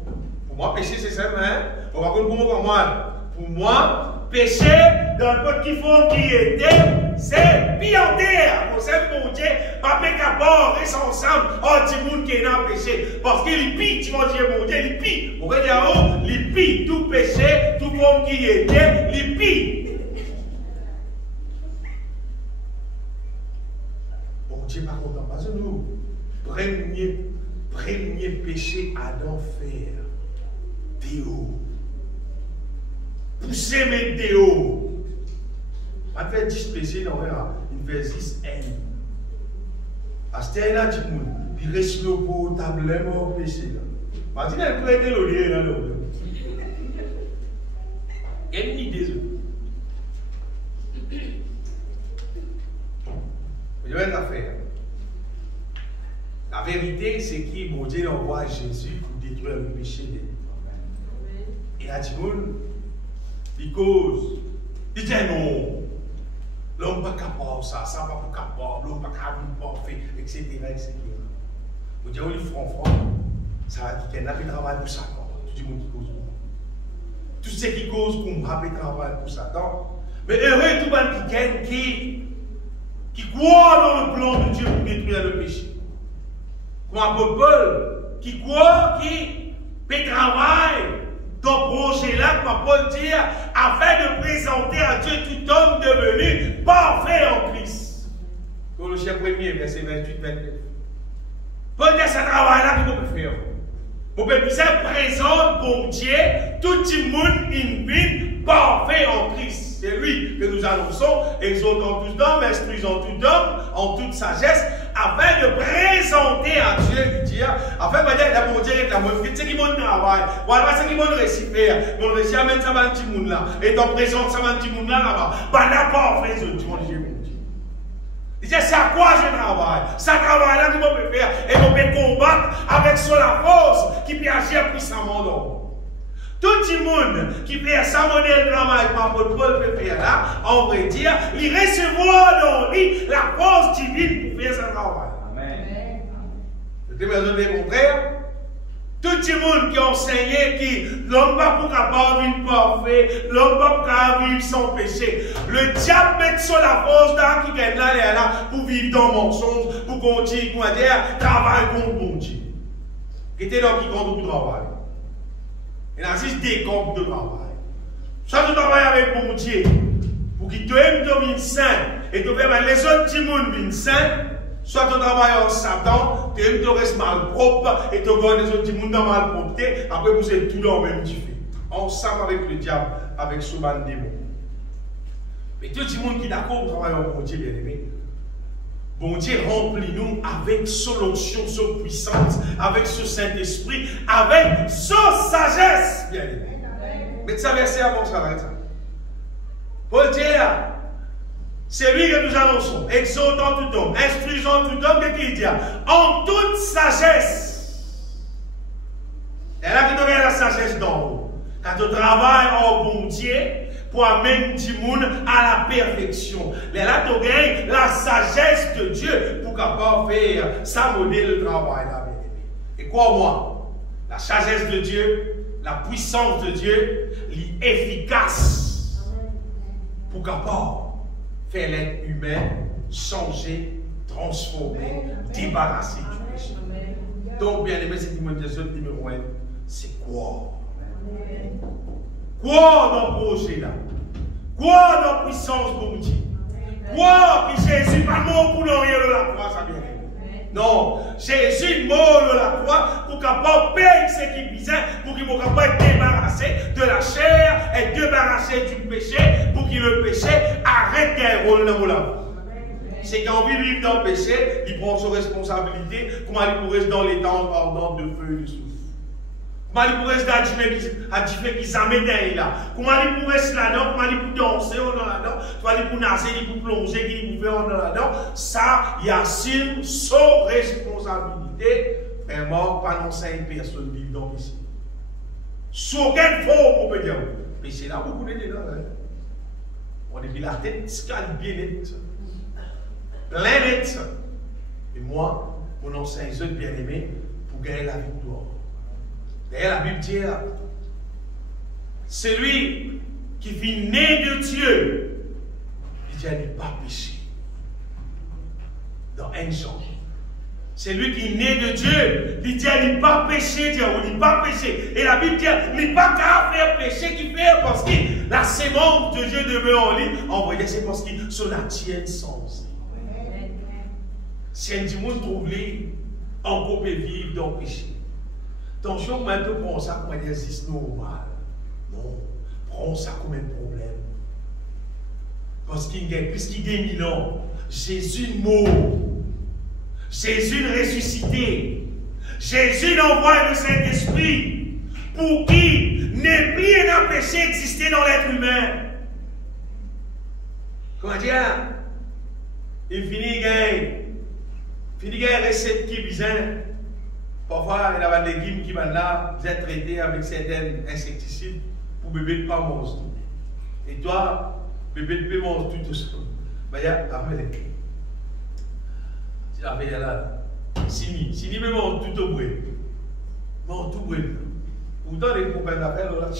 Pour moi, péché, c'est simple, hein? On va comprendre pour moi. Pour moi, péché, dans le petit fond qui était, c'est pionnier. Pour cette mon Dieu, pas pécaport, reste ensemble, on dit monde qui est dans le péché. Parce qu'il pille, tu vas dire mon Dieu, il pille. Vous regardez en haut, il pille. Tout péché, tout monde qui était, il pille. Bon Dieu, pas content, parce que nous, premier péché à l'enfer, Théo. Poussez mes Théo. On fait 10 péchés dans une fait 10 N. À ce temps-là, il reste le potable au péché. Martin, elle peut être le lien dans le. Ennemi des œufs. Il y a une affaire. La vérité, c'est que mon Dieu envoie Jésus pour détruire le péché des gens. Et à Timoun, il cause. Il dit non. L'homme n'est pas capable de ça, ça n'est pas capable, l'homme n'est pas capable de parfait, etc. etc. Vous dites, il franc, ça va dire qu'il n'a pas de travail pour Satan. Tout le monde qui cause pour moi. Tout ce qui cause pour moi, il travail pour Satan. Mais heureux tout le monde qui croit dans le plan de Dieu pour détruire le péché. Comme l'apôtre Paul, qui croit, qui peut travailler dans ce projet-là, comme Paul dit, afin de présenter à Dieu tout homme devenu parfait en Christ. Colossiens 1er, verset 28-29. Paul dit ce travail-là que vous pouvez faire. Vous pouvez présenter pour Dieu tout le monde in parfait en Christ. C'est lui que nous annonçons, exhortant tous d'hommes, instruisant tout d'hommes en toute sagesse, afin de présenter à Dieu, dire, afin de dire, la bonté est la bonne, c'est qui mon travail, voilà, c'est qui mon récit faire, mon récit amène ça va un petit monde là, et donc présente ça va un petit monde là-bas, bah n'importe quoi, frère, tu m'en dis, mon Dieu. Il dit, c'est à quoi je travaille? Ça travail là que je peux faire, et je peux combattre avec sur la force qui peut agir puissamment dans moi. Tout le monde qui fait sa modèle de travail par votre Paul peut faire là, on va dire, il recevra dans lui la force divine pour faire son travail. Amen. Vous avez besoin de mon frère? Tout le monde qui a enseigné qui l'homme pas pour capable vivre parfait, l'homme pas pour capable vivre sans péché. Le diable met sur la force d'un qui vient là et là pour vivre dans le mensonge, pour continuer, pour dire, travail contre mon Dieu. Qui était dans qui compte beaucoup de travail. Il y a juste des comptes de travail. Soit tu travailles avec mon Dieu, pour qu'il te aime devenir saint, et te faire les autres petits monde devenir saint, soit tu travailles en Satan, tu aimes te rester mal propre, et tu gardes les autres petits monde dans malpropreté, après vous êtes tout dans le même différent. ensemble avec le diable, avec ce ban démon. Mais tout le monde qui est d'accord pour travailler avec bon Dieu, bien aimé. Bon Dieu remplit nous avec son onction, son puissance, avec ce Saint-Esprit, avec son sagesse, bien aimé. Mais ça verset avant ça, arrête ça. Paul dit, c'est lui que nous annonçons, exhortant tout homme, instruisant tout homme, qu'est-ce qu'il dit? En toute sagesse. Et là, tu as la sagesse d'en haut. Quand tu travailles en bon Dieu, pour amener du monde à la perfection. Là, tu gagnes la sagesse de Dieu pour capable faire sa modèle de travail. Là, bien aimé. Et quoi, moi? La sagesse de Dieu, la puissance de Dieu, l'efficace pour capable faire l'être humain changer, transformer, débarrasser du péché. Donc, bien aimé, c'est numéro 1, c'est quoi? Quoi dans le projet là? Quoi dans la puissance pour Dieu? Quoi que Jésus pas mort pour nous rien de la croix, ça bien? Non, Jésus mort de la croix pour capable payer ce qui bizarre, pour qu'il soit capable de débarrasser de la chair et débarrasser du péché, pour qu'il le péché arrête d'un rôle dans la vie. C'est quand il vit dans le péché, il prend ses responsabilités, comment il pourrait rester dans les temps ardents de feu et de souffle. Comment il pourrait rester à différents qui s'amènent là. Comment il pourrait rester là-dedans, comment il pourrait danser là-dedans, comment il pourrait nager, il pourrait plonger, il pourrait faire là-dedans. Ça, il y a sans responsabilité, vraiment, pas non 5 personnes vivent dans ici. Sur quelle forme on peut dire? Mais c'est là où vous connaissez là. On est mis la tête, scale bien nette. Plein nette. Et moi, mon ancien bien aimé, pour gagner la victoire. D'ailleurs, la Bible dit, celui qui vit né de Dieu, il dit, n'est pas péché. Dans 1 Jean. Celui qui est né de Dieu, il dit, n'est pas péché, il n'est pas péché. Et la Bible dit, il n'est pas qu'à faire péché, qui fait parce que la sémence de Dieu demeure en lui. En vrai, c'est parce qu'il se la tient sans. Si un dimanche trouve lui, encore peut vivre dans le péché. Attention, on peut prendre ça comme un exercice normal. Non, prends ça comme un problème. Parce qu'il y a plus qu'il y a 1000 ans, Jésus mort, Jésus ressuscité, Jésus envoie le Saint-Esprit pour qui n'est plus un péché existé dans l'être humain. Comment dire? Il finit une recette qui est bizarre. Parfois, il y a des légumes qui vont là, vous êtes traités avec certains insecticides pour bébé ne pas manger. Et toi, bébé ne peut manger tout seul. Mais il y a là, Sini me mange tout au bruit. Mange tout bruit. Pourtant, les copains d'affaires, là, tout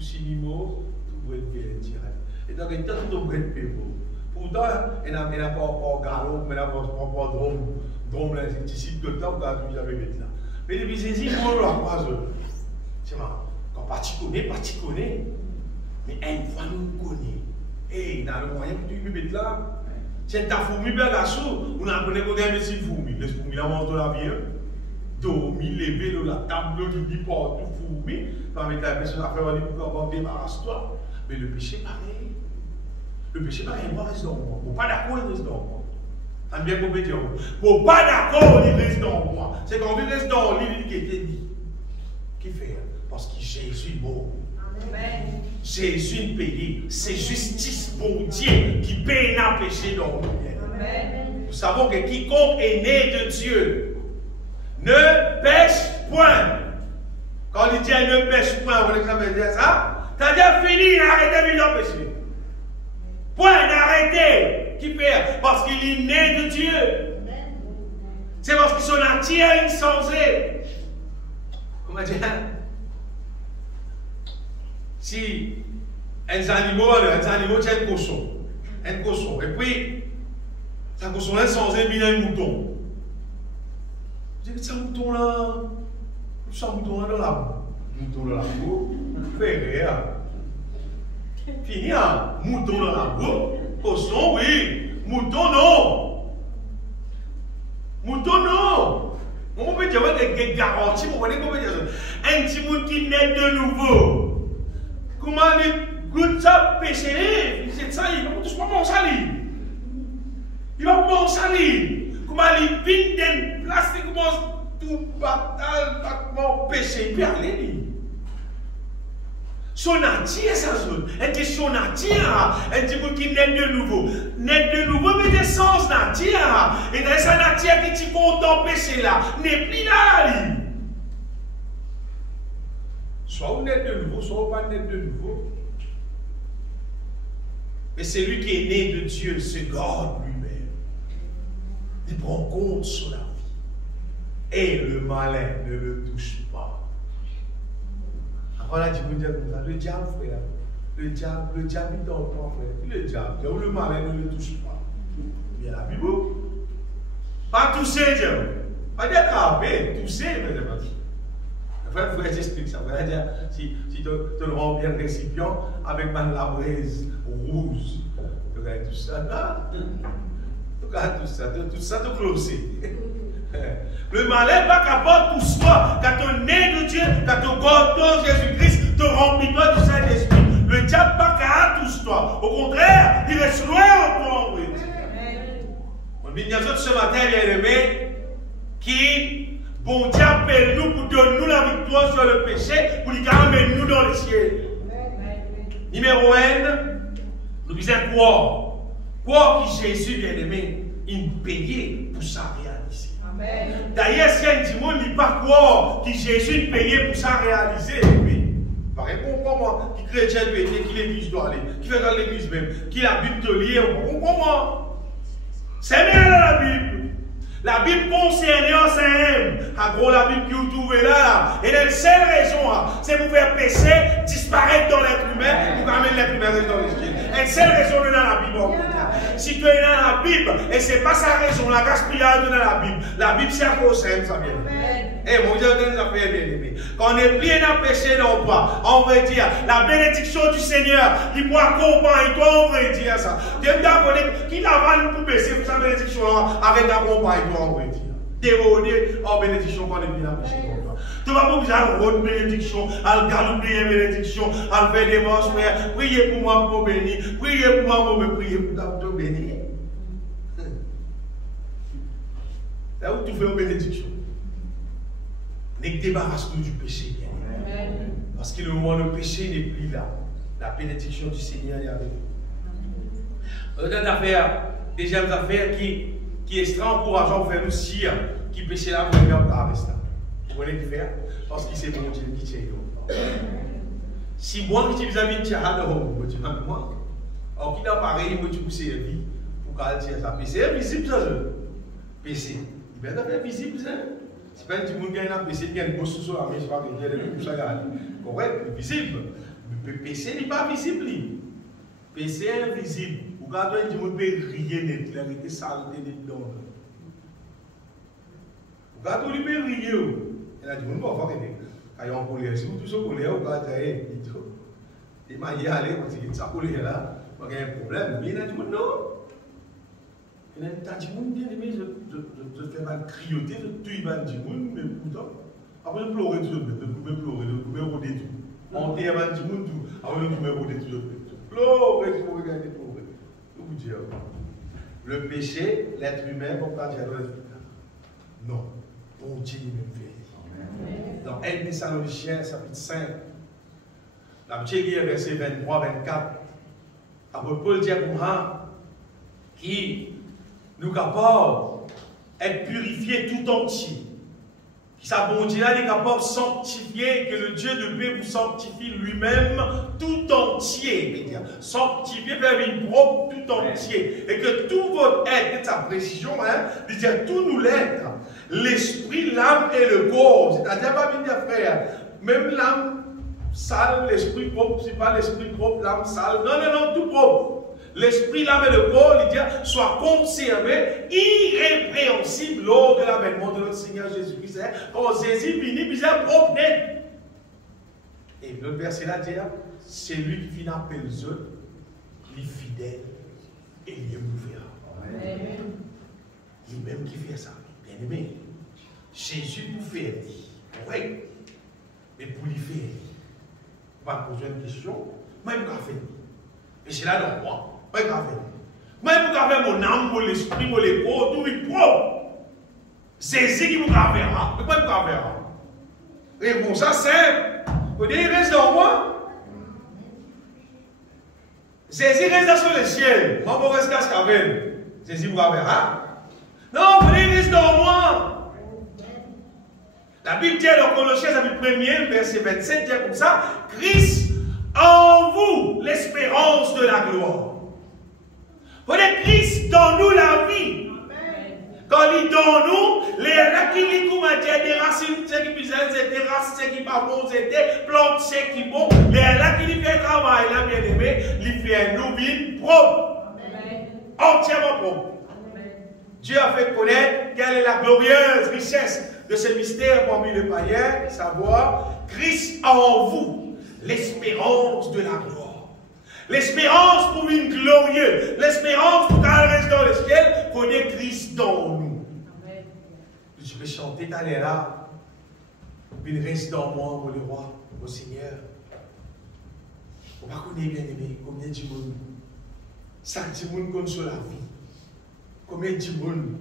Sini mot, tout bruit de tirer. Et donc, il y a tout au bruit de pébo. Pourtant, il n'a pas galop, il n'a pas drôme, l'insecticide de temps, quand vous avez mis là. Mais depuis ces îles, on l'a pas. C'est marrant. Quand pas tu connais. Mais une fois nous connaît. Et dans le moyen que tu mettre là, c'est ta fourmi, bien la sous, on a appris qu'on a mis une fourmi. Les fourmis, là, on la vie. Dormi, lever de la table, nous dit partout, fourmi. Avec la personne à faire, on dit pour débarrasse-toi. Mais le péché, pareil. Le péché, pareil, il reste dans moi. Vous pas d'accord, il reste dans moi. T'as bien compris, vous pas d'accord, il reste dans moi. C'est quand il reste dans lui, qui était dit. Qui fait? Parce que Jésus est mort. Amen. Jésus payé. C'est justice pour Dieu qui paye nos péchés dans nous. Nous savons que quiconque est né de Dieu ne pêche point. Quand il dit ne pêche point, vous voulez dire ça? T'as déjà fini, arrêtez de pécher. Point d'arrêter. Qui fait? Parce qu'il est né de Dieu. C'est parce que son nature est insensée. Comment dire? Si un animal tient un cochon. Et puis, ce cochon est insensé, il y a un mouton. Vous dites, ce mouton-là, dans la boue. Mouton dans la boue, fait rien. Fini, mouton dans la boue. Cochon, oui. Mouton, non. Mouton, non. On peut dire des garanties, on peut dire un petit monde qui naît de nouveau. Comment les gouttes ça péché, c'est ça, il va tout pas mon salir. Il va mon salir. Comment les vignes d'une place, il commence tout bataille, mon péché, il peut aller. Son nature, ça zone. Elle dit son nature. Elle dit qu'il naît de nouveau. Naît de nouveau, mais des sens nature. Et dans sa nature qui t'y content péché là, n'est plus là la ligne. Soit vous naît de nouveau, soit vous pas naît de nouveau. Mais c'est lui qui est né de Dieu, c'est God lui-même. Il prend compte sur la vie. Et le malin ne le touche pas. On a dit, le diable, frère, le diable, il dort pas, frère. Le diable, le malin ne le touche pas. Il y a la Bible. Pas toucher, Dieu. Pas d'attraper, toucher, mais c'est pas dit. Frère, j'explique ça. Frère, dire, si tu te rends bien le récipient avec la braise rouge, tu regardes tout ça là. Tu regardes tout ça, tu closes. Le malin n'est pas capable de tout ça. Quand tu es né de Dieu, quand tu gorges Jésus-Christ, tu remplis toi du Saint-Esprit. Le diable n'est pas capable de tout ça. Au contraire, il reste loin en toi, en fait. On vient de ce matin, bien aimé, qui, bon Dieu, appelle nous pour donner nous la victoire sur le péché, pour lui amener nous dans le ciel. Numéro 1, nous disons quoi? Quoi que Jésus, bien aimé, il payait pour ça réaliser. D'ailleurs, si un démon n'est pas quoi que Jésus payait pour ça réaliser, oui. Par exemple, comprends-moi, qui chrétien doit être, qui l'église doit aller, qui fait dans l'église même, qui la Bible te lit, comprends-moi. C'est bien dans la Bible. La Bible concerne en gros, la Bible que vous trouvez là, et la seule raison, c'est pour faire péché disparaître dans l'être humain, pour amener l'être humain dans l'espace. Et seule raison de dans la Bible. Si tu es dans la Bible, et ce n'est pas sa raison, la gaspillage dans la Bible. La Bible, c'est à cause de ça, bien. Eh, mon Dieu, nous avons bien aimé. Quand on est plié dans le péché, non pas, on va dire, la bénédiction du Seigneur, il pourra accompagner toi, on va dire ça. Dieu t'a donné, qui l'a vendu pour baisser pour sa bénédiction avec accompagner toi, on va dire. Déroder en bénédiction quand on est plié dans le péché. Tu vas pas besoin de rôle bénédiction, à galouper bénédiction, à faire des manches, frère. Priez pour moi pour bénir, priez pour moi pour me prier pour te bénir. C'est où tu fais une bénédiction. Ne débarrasse-nous du péché, bien. Parce que le moment le péché n'est plus là. La bénédiction du Seigneur est avec nous. Deuxième affaire qui est extra encourageant pour faire nous sire, qui péché là, vous regardez à rester. Vous voyez ce qu'il fait? Parce qu'il s'est bon Dieu qui tient. Si moi qui suis vis-à-vis de Tchahad, je dis moi. Alors qu'il a pareil, moi tu peux servir pour qu'elle tire ça. PC est visible ça. PC. Il va être visible ça. C'est pas un petit monde qui a un PC qui a une grosse sur la main, je ne sais pas qu'il y a des choses à correct, visible. Mais PC n'est pas visible. PC est invisible. Vous regardez un petit monde qui peut rier net, il a été saleté dedans. Vous regardez un petit monde qui peut rier. Il a dit, on va voir que quand il y a un colère, si vous touchez au colère, vous regardez, il m'a dit, allez, on dit, ça colère là, il y a un problème. Mais il a dit, non. Il a dit, bien aimé, je fais mal crioter, je tue mal du monde, mais pourtant, après je pleurais tout, je pouvais pleurer, je pouvais rôder tout. On dit, mal du monde, après je pouvais rôder tout, pleurer, je pouvais regarder pleurer. Je vous dis, le péché, l'être humain, on ne peut pas dire non, bon Dieu même fait. Dans 1 Thessaloniciens, chapitre 5, la petite lire verset 23-24, après Paul dit pour moi, qui nous capable d'être purifiés tout entier, qui sa bonté là est capable de sanctifier, que le Dieu de paix vous sanctifie lui-même tout entier, sanctifier, faire une propre tout entier, et que tout votre être, et sa précision, dire tout nous l'être. L'esprit, l'âme et le corps. C'est-à-dire, pas bien dire, frère, même l'âme sale, l'esprit propre, c'est pas l'esprit propre, l'âme sale. Non, non, non, tout propre. L'esprit, l'âme et le corps, il dit, soient conservés, irrépréhensibles lors de l'avènement de notre Seigneur Jésus-Christ. Quand Jésus finit, il est propre net. Et le verset là dit, c'est lui qui finit appel eux, les fidèles, et il est ouvert. Lui-même qui fait ça. Bien-aimé, Jésus pour faire dit. Oui. Mais pour lui faire dit. On va poser une question. Moi, je vais faire dit. Et c'est là dans moi. Moi, je vais faire dit. Moi, je vais faire mon âme, mon esprit, mon épaule, tout est propre. C'est ce qui vous faire. Mais moi, je vais faire. Et bon, ça, c'est. Vous dites, il reste dans moi. Jésus reste sur le ciel. Moi, je reste casque avec. Jésus vous faire. Non, vous dites, il reste dans moi. La Bible dit dans Colossiens, chapitre 1er, verset 27, dit comme ça, Christ en vous, l'espérance de la gloire. Vous dites, Christ dans nous la vie. Quand il donne nous, les racines des racines qui bizarres, des racines qui pas bon, des plantes qui bon, les racines qui fait travail, là, bien aimé, il fait nous vie propre. Entièrement propre. Dieu a fait connaître quelle est la glorieuse richesse de ce mystère parmi les païens, savoir Christ en vous, l'espérance de la gloire. L'espérance pour une glorieuse, l'espérance pour qu'elle reste dans le ciel, connaît Christ dans nous. Amen. Je vais chanter dans les là, il reste dans moi, mon le roi, mon Seigneur. On va connaître bien aimé, combien de monde, chaque monde compte sur la vie, combien de monde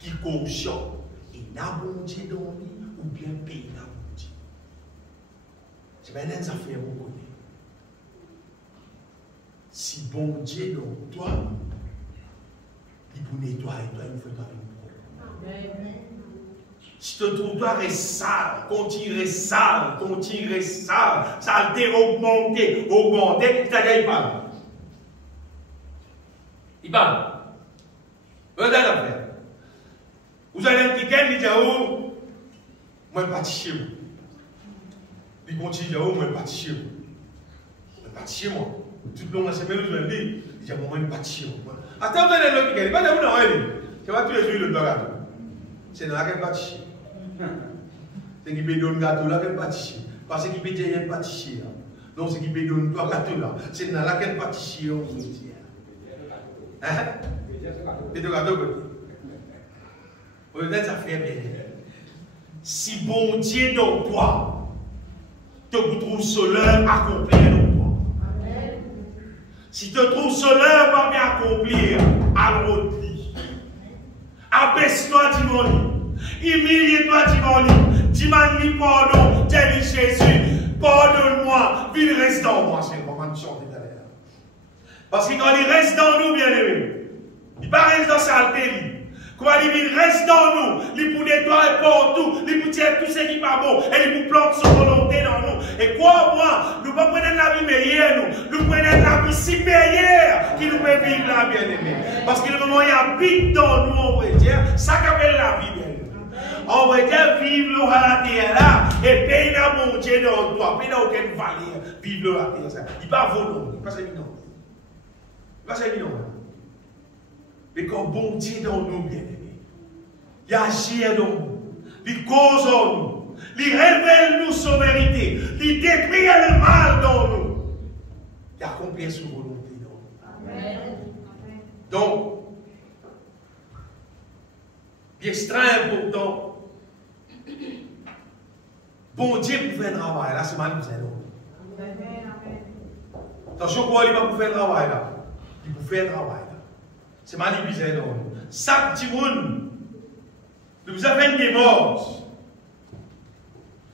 qui est conscient. Il n'a bon Dieu dans lui ou bien pays n'a bon Dieu. C'est bien des affaires qu'on connaît. Si bon Dieu dans toi, il peut nettoyer toi, il faut toi une propre. Si ton trottoir est sale, continue sale, saleté augmentée, c'est-à-dire il parle. Il parle. Regardez l'affaire. Vous allez un week-end, il dit, oh, moi, je ne vais pas chez vous. Il continue, oh, moi, je ne vais pas chez vous. Je ne vais pas chez moi. Tout le long de la semaine, je vais dire, il dit, moi, je ne vais pas chez vous. Attends, vous allez le week-end, il va dire, non, c'est pas tous les jours le gâteau. C'est dans la qu'elle va chez. C'est qui peut donner gâteau là, qu'elle va chez. Parce qu'il peut dire, il va chez. Non, c'est qui peut donner toi gâteau là. C'est dans la qu'elle va chez, on vous dit. Hein? C'est de gâteau, peut-être ça fait bien. Si bon Dieu dans toi, te trouve cela accomplir dans toi. Amen. Si te trouves cela va bien accomplir, alors abaisse-toi devant lui. Humilie-toi devant lui. Dis-moi pardon. Dis-lui Jésus, pardonne-moi. Il reste dans moi. C'est le moment de chanter derrière. Parce que quand il reste dans nous, bien aimé, il ne reste pas dans sa saleté. Quand il reste dans nous, il peut nettoyer partout, il peut tirer tout ce qui n'est pas bon, et il peut planter son volonté dans nous. Et crois-moi, nous ne pouvons pas prendre la vie meilleure, nous prenons la vie supérieure qui nous peut vivre là, bien aimé. Parce que le moment où il habite dans nous, on va dire, ça qu'appelle la vie, bien aimé. On va dire, vivre à la terre là, et payer la bon Dieu dans toi, payer aucune valeur, vivre à la terre. Il ne va pas voler, il ne va pas s'évident. Il ne va pas s'évident. Mais quand bon Dieu dans nous, bien aimé, il agit dans nous, il cause en nous, il révèle nous son vérité, il détruit le mal dans nous, il accomplit sa volonté dans nous. Amen. Donc, il est extrêmement important, bon Dieu pour faire le travail, là c'est mal nous aidons. Attention, quoi, il va pour faire le travail là, il peut faire le travail. C'est manipulé dans nous. Chaque petit monde, nous avons fait des morts.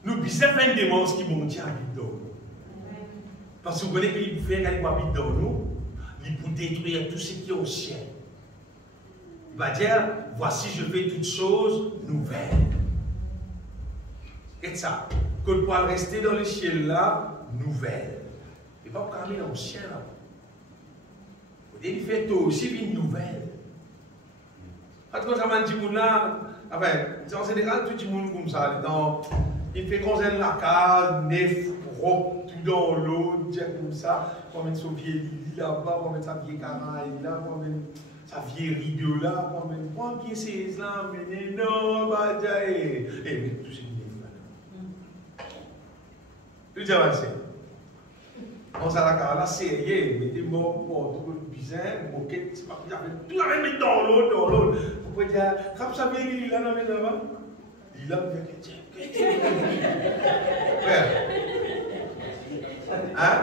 Nous avons fait des morts qui vont dire à dans nous. Parce que vous voyez qu'il peut faire quelque chose dans nous, il peut détruire tout ce qui est au ciel. Il va dire, voici je fais toutes choses nouvelles. Et ça, qu'on peut rester dans le ciel là, nouvelle. Il ne va pas parler dans le ciel là. Il fait tout aussi une nouvelle. Quand ça m'a dit là, en général, tout le monde comme ça. Il fait qu'on aime la case, neuf, propre, tout dans l'eau, comme ça. On met son vieil lit là-bas, on met sa vieille caraïbe là, on met sa vieille rideau là, on met un pied 16 là, mais non, bah, et tout c'est une neuf. Tout ça va, c'est. On s'est là, sérieux, mettez mort pour tout le bizarre, moquette, c'est pas qu'il y avait tout la même dans l'autre. Vous pouvez dire, comme ça vient là, là, Il a chrétien. Frère. Hein?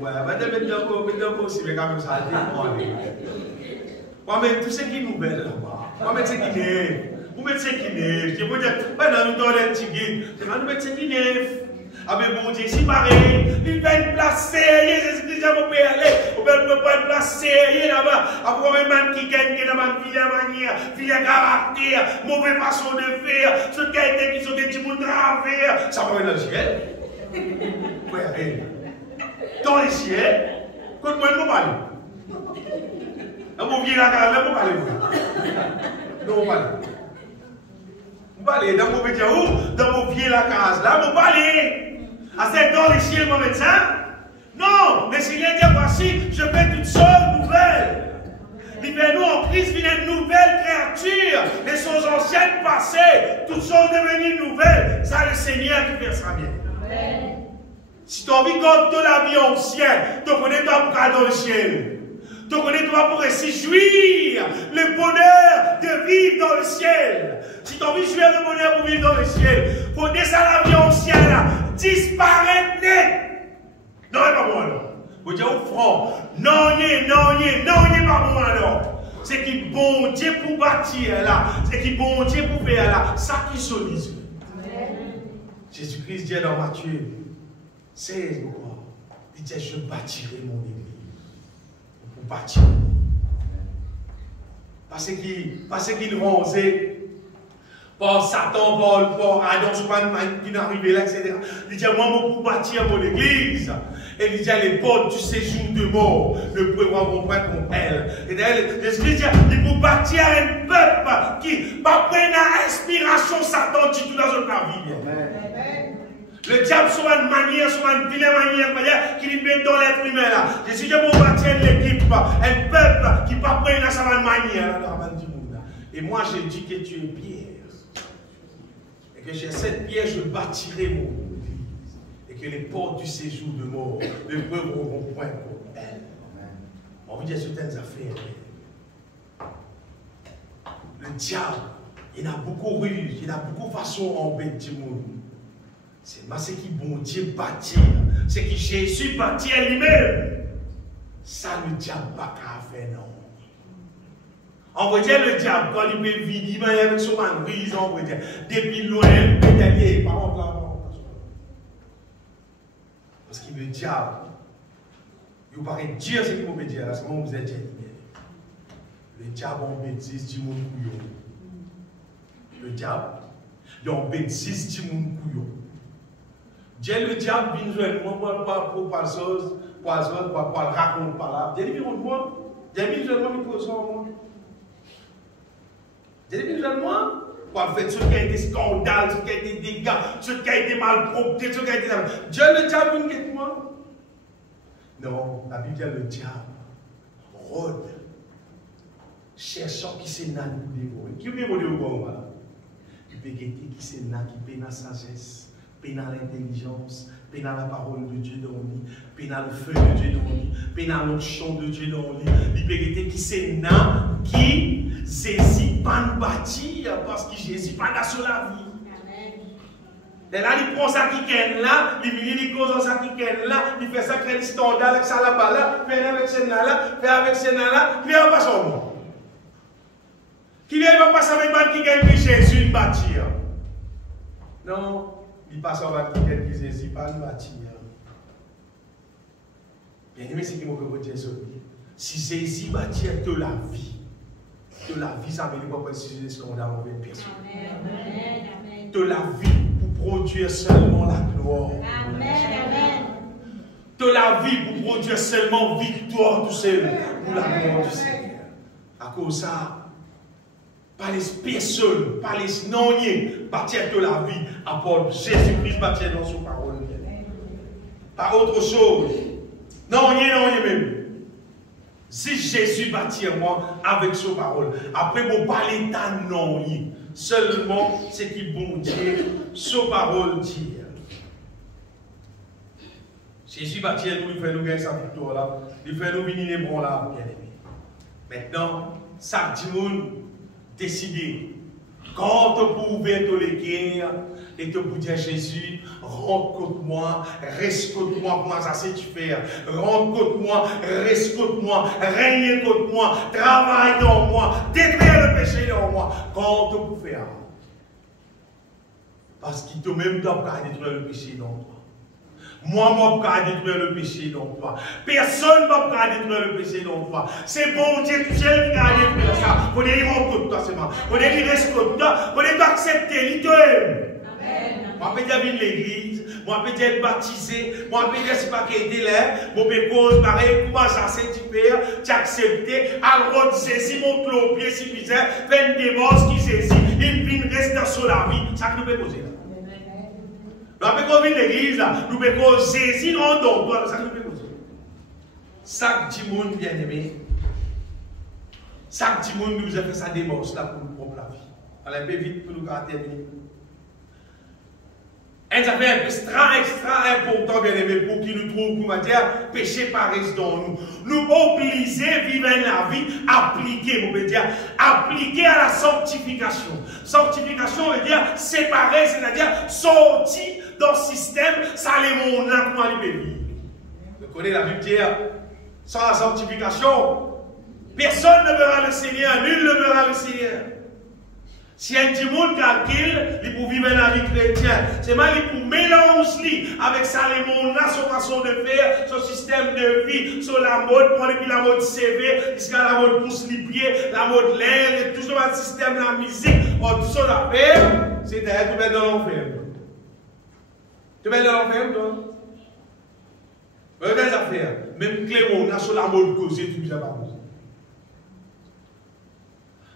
Ouais, maintenant aussi, mais quand même ça a été. Moi, mais tout ce qui nous bête là-bas. Moi, mais c'est qui n'est. Vous mettez ce qui n'est. Je veux dire, maintenant nous donnons un petit guide. C'est quand nous mettons ce qui n'est. Ah, mais bon Dieu, si pareil, il va une place sérieuse, c'est déjà mon père aller. On peut pas une place sérieuse là-bas. Après, un man qui gagne, qui n'a pas de manière, vilain caractère, mauvaise façon de faire, ce qui a été qui sont des petits bouts de travers. Ça va dans le ciel. Ouais, dans le ciel, quand moi, je ne parle pas. Vous viez la case, là, vous parlez. Non, vous parlez. Vous parlez, dans vos médias où? Dans vos vieux la case, là, vous parlez. Ah, c'est dans les ciels, mon médecin? Non, mais s'il est dit, voici, je fais toutes choses nouvelles. Libère-nous en Christ, vient une nouvelle créature. Les choses anciennes passées, toutes choses devenues nouvelles. Ça, le Seigneur qui fait ça bien. Amen. Si tu as envie de la vie ancienne, tu connais toi pour aller dans le ciel. Tu connais toi pour réjouir le bonheur de vivre dans le ciel. Si tu as envie de jouir le bonheur pour vivre dans le ciel, il faut descendre la vie ancienne là. Disparaître net. Non, pas moi alors. Vous dites au front, non, pas moi alors. C'est qui bon Dieu pour bâtir là. C'est qui bon Dieu pour faire là. Ça qui solise. Jésus-Christ dit dans Matthieu 16, il dit, je bâtirai mon église. Pour bâtir. Parce qu'il ronçait. Par Satan, par Adam, qui n'est arrivé là, etc. Il dit, moi, pour bâtir mon église. Et il dit, les portes du séjour de mort ne pourront pas contre elle. Et d'ailleurs, l'Esprit dit, il faut bâtir un peuple qui va prendre l'inspiration Satan du tout dans notre vie. Amen. Le diable, sur une manière, sur une vilaine manière, qu'il met dans l'être humain là. Je suis pour bâtir l'équipe, un peuple qui va prendre sa manière. Et moi, j'ai dit que tu es pierre. Et que j'ai cette pierre, je bâtirai mon église. Et que les portes du séjour de mort ne pourront point contre elle. On veut dire certaines affaires. Le diable, il a beaucoup ruse, il a beaucoup de façons d'embêter du monde. C'est qui bon Dieu bâtir, c'est qui Jésus bâtir lui-même. Ça, le diable n'a pas qu'à faire, non. On va dire le diable, quand il peut vivre, il va avec son manbrise, on va dire, depuis loin, il peut y aller. Par contre, là, parce que le diable, il ne peut pas dire ce qu'il peut dire, là, c'est comment vous êtes dit. Le diable, on bêtise du monde couillon. Le diable, il en bêtise du monde couillon. Dieu, le diable, vient jouer, moi, pour pas chose, pour le raconter par là. Dieu, il vient moi, Dieu, il vient moi, il pose moi. Dieu, il vient moi, pour faire ce qui a été scandale, ce qui a été dégâts, ce qui a été malpropre, ce qui a été. Dieu, le diable, vient moi. Non, la Bible dit le diable rôde, cherchant qui s'est nan pour dévorer. Qui peut voler au bon, voilà? Il peut guetter qui s'est nan, qui peut dans la sagesse. Pénal l'intelligence, pénal la parole de Dieu dans lui, pénal le feu de Dieu dans lui, pénal l'onction de Dieu dans lui, l'hyperité qui c'est nan, qui saisit pas nous bâtir parce que Jésus pas là sur la vie. Et là, il prend ça qui est là, il cause ça qui est là, il fait ça qui est standard avec ça là-bas là, fait avec ce là, fait avec ce là, il vient pas son nom. Qui vient pas passer avec man qui gagne Jésus bâtir. Non. Il passe en quelqu'un qui saisit pas le bâtir. Bien aimé, c'est qui m'a fait dire ça. Si saisit bâtir de la vie, ça ne veut pas préciser ce qu'on a envers personne. De la vie pour produire seulement la gloire. Amen. De la vie pour produire seulement victoire tout seul pour la gloire du Seigneur. À cause de ça, pas les personnes, pas les non-niers, bâtir de la vie, apporte Jésus-Christ bâtir dans son parole. Pas autre chose. Non-nier même. Si Jésus bâtit moi avec son parole, après vous parlez d'un non-nier, seulement ce qui bon Dieu, son parole dit. Jésus bâtit nous, il fait nous gagner sa victoire là, il fait nous venir les bons là, bien aimé. Maintenant, ça dit décider Quand tu peux ouvrir les guerres et te pour dire Jésus, rentre contre moi, reste contre moi, comment ça c'est tu fais? Rentre contre moi, reste contre moi, règne contre moi, travaille dans moi, détruire le péché dans moi. Quand tu peux faire? Parce qu'il te même temps qu'à détruire le péché dans toi. Moi, je ne peux pas détruire le péché dans toi. Personne ne peut pas détruire le péché dans toi. C'est bon Dieu tout seul qui a détruire ça. Vous devez rencontrer toi seulement. Vous devez rester contre toi. Vous devez accepter. Il te aime. Moi, je peux dire l'église. Moi, je peux dire être baptisé. Moi, je peux dire si pas qu'il était là. Moi, je peux cause pareil. Comment ça c'est tu peux? Tu acceptes. Alors, saisi mon clôt pied suffisant. Fais une démence qui saisit. Il vient rester sur la vie. Ça que nous peut poser là. Nous avons l'église, nous pouvons saisir en don. Ça nous peut poser. Chaque petit monde bien aimé, chaque petit monde nous a fait sa démence là pour nous propre la vie. Allez, un peu vite pour nous terminer. Un affaire extra important, bien aimé, pour qui nous trouve, pour dire, péché paraisse dans nous. Nous obligés à vivre la vie appliquée, on peut dire, appliquée à la sanctification. Sanctification veut dire séparer, c'est-à-dire sortir dans le système, ça les mondes là pour aller vivre. Vous connaissez la Bible dire, sans la sanctification, personne ne verra le Seigneur, nul ne verra le Seigneur. Si un petit monde calcule, il peut vivre la vie chrétienne. C'est mal, il peut mélanger avec ça les mondes là, son façon de faire, son système de vie, sur la mode, pour depuis la mode CV, jusqu'à la mode pouce les pieds, la mode l'air, et tout ce système, la musique, tout ça l'affaire, c'est d'ailleurs tout mettre dans l'enfer. Tu mets dans l'enfer, toi? Regarde les affaires. Même Clément, on a sur la mode causée, tu ne sais pas causer.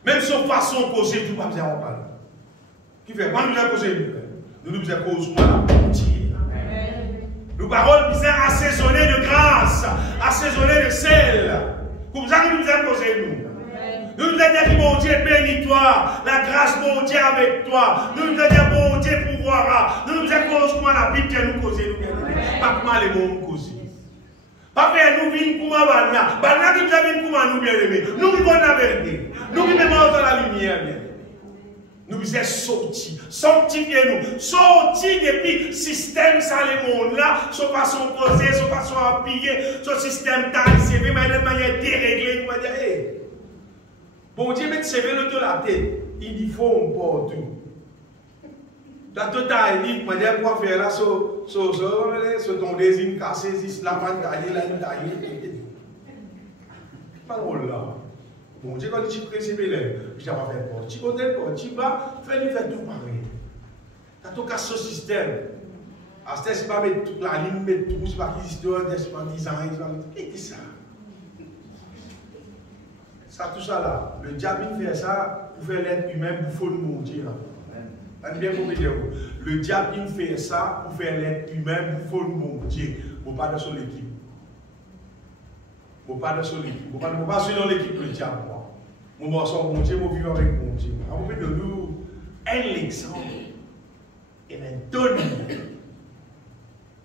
Même sur façon causée, tu ne sais pas en parler. Qui fait? Quand nous avons causé, nous avons causé la pitié. Nos paroles nous avons assaisonnées de grâce, assaisonnées de sel. Comme ça, nous avons causé nous. Nous nous avons dit, mon Dieu, bénis-toi. La grâce, mon Dieu, avec toi. Nous nous avons dit, mon Dieu, pouvoir. Nous nous avons dit, la Bible qui nous cause, nous bien. Pas comment les mots nous causent. Pas faire nous vivre pour ma banna. Banna qui nous a vu pour nous bien aimé. Nous vivons la vérité. Nous vivons dans la lumière bien. Nous sommes sortis. Sanctifiez-nous. Sortis depuis système, ça les mondes là. Sur façon posée, sur façon appuyée. Sur système taille, mais de manière déréglée. On va dire, hey. Bon Dieu met ses vélos de la tête, il dit faut un peu tout. La totale dit, moi dire quoi faire là, sur ton désir cassé, si la main taillée, la main taillée. Pas drôle là. Bon Dieu quand tu précipes les, je vais faire quoi. Tu connais pas, tu vas faire tout pareil. T'as tout cassé ce système. À ce c'est pas mettre toute la ligne, mettre tout, c'est pas histoire, c'est pas design, c'est pas. Qu'est-ce que ça? Ça, tout ça là, le diable il fait ça pour faire l'être humain pour faire le monter là. Bien compris. Le diable il fait ça pour faire l'être humain pour faire le monter. Vous pas dans son équipe. Vous pas dans son équipe. Vous pas suivre dans l'équipe le diable. Moi, je suis mon Dieu, je vis avec mon Dieu. À vous de nous, un exemple. Et bien, donne.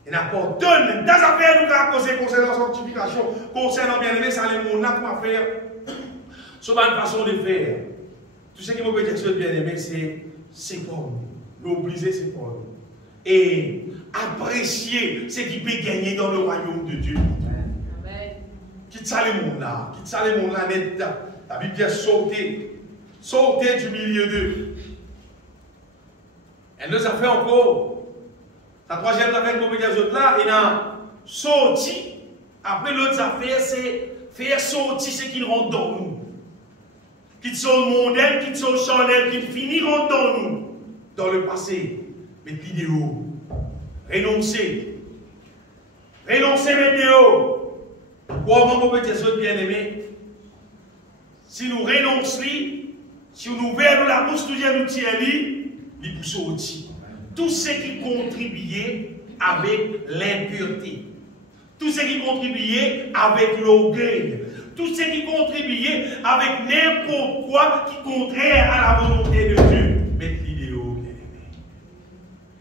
Il n'a pas donné. Dans la affaire, nous avons causé concernant la sanctification, concernant bien-aimé, ça les mondes, comment faire. C'est pas une façon de faire. Tout ce qui me peut dire bien aimé, c'est pour nous. L'obliger, c'est pour nous. Et apprécier ce qui peut gagner dans le royaume de Dieu. Amen. Quitte ça les mondes là. Quitte ça les mondes là net. La Bible dit sauter. Sauter du milieu d'eux. Elle nous a fait encore. La troisième affaire que je peux dire là, il a sorti. Après l'autre affaire, c'est faire sortir ce qui rentre dans nous. Qui sont mondains, qui sont charnels, qui finiront dans nous, dans le passé. Mais l'idéal, renoncer. Renoncer, météo. Comment on peut dire ça, bien aimé? Si nous renonçons, si nous verrons la bouche, nous tiens, il peut sortir. Tout ce qui contribuait avec l'impureté. Tout ce qui contribuait avec l'orgueil. Tout ce qui contribuait avec n'importe quoi qui contraire à la volonté de Dieu. Mettre l'idéal, bien aimé.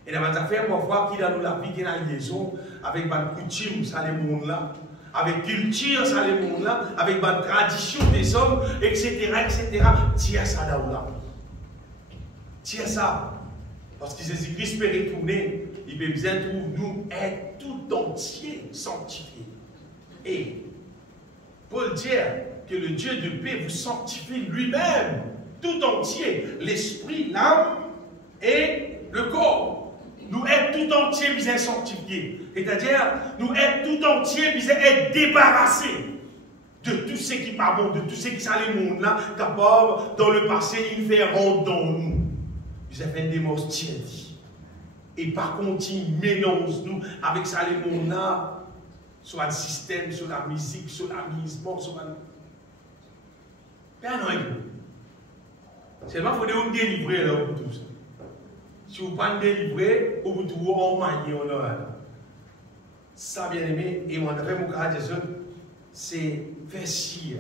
Et dans ma affaire, parfois, qui dans la vie, qui a une liaison avec ma coutume, ça les mondes là, avec culture, ça les mondes là, avec ma tradition des hommes, etc., etc., tiens ça dans la vie. Tiens ça. Parce que Jésus-Christ peut retourner, il peut bien nous être tout entier sanctifiés. Et Paul dit que le Dieu de paix vous sanctifie lui-même, tout entier, l'esprit, l'âme et le corps. Nous être tout entier, nous être sanctifiés. C'est-à-dire, nous être tout entier, nous être débarrassés de tout ce qui n'est pas bon, de tout ce qui est le monde là, capable dans le passé, il fait rentrer dans nous. Nous avons des morts tièdes. Et par contre, il mélange nous avec ça les monde là, sur le système, sur la musique, sur l'amusement, sur la. Non, seulement il faut vous délivrer là pour tout ça. Si vous ne pas délivrer, vous pouvez en manier en or. Ça, bien aimé, et mon frère, mon cas, c'est faire chier,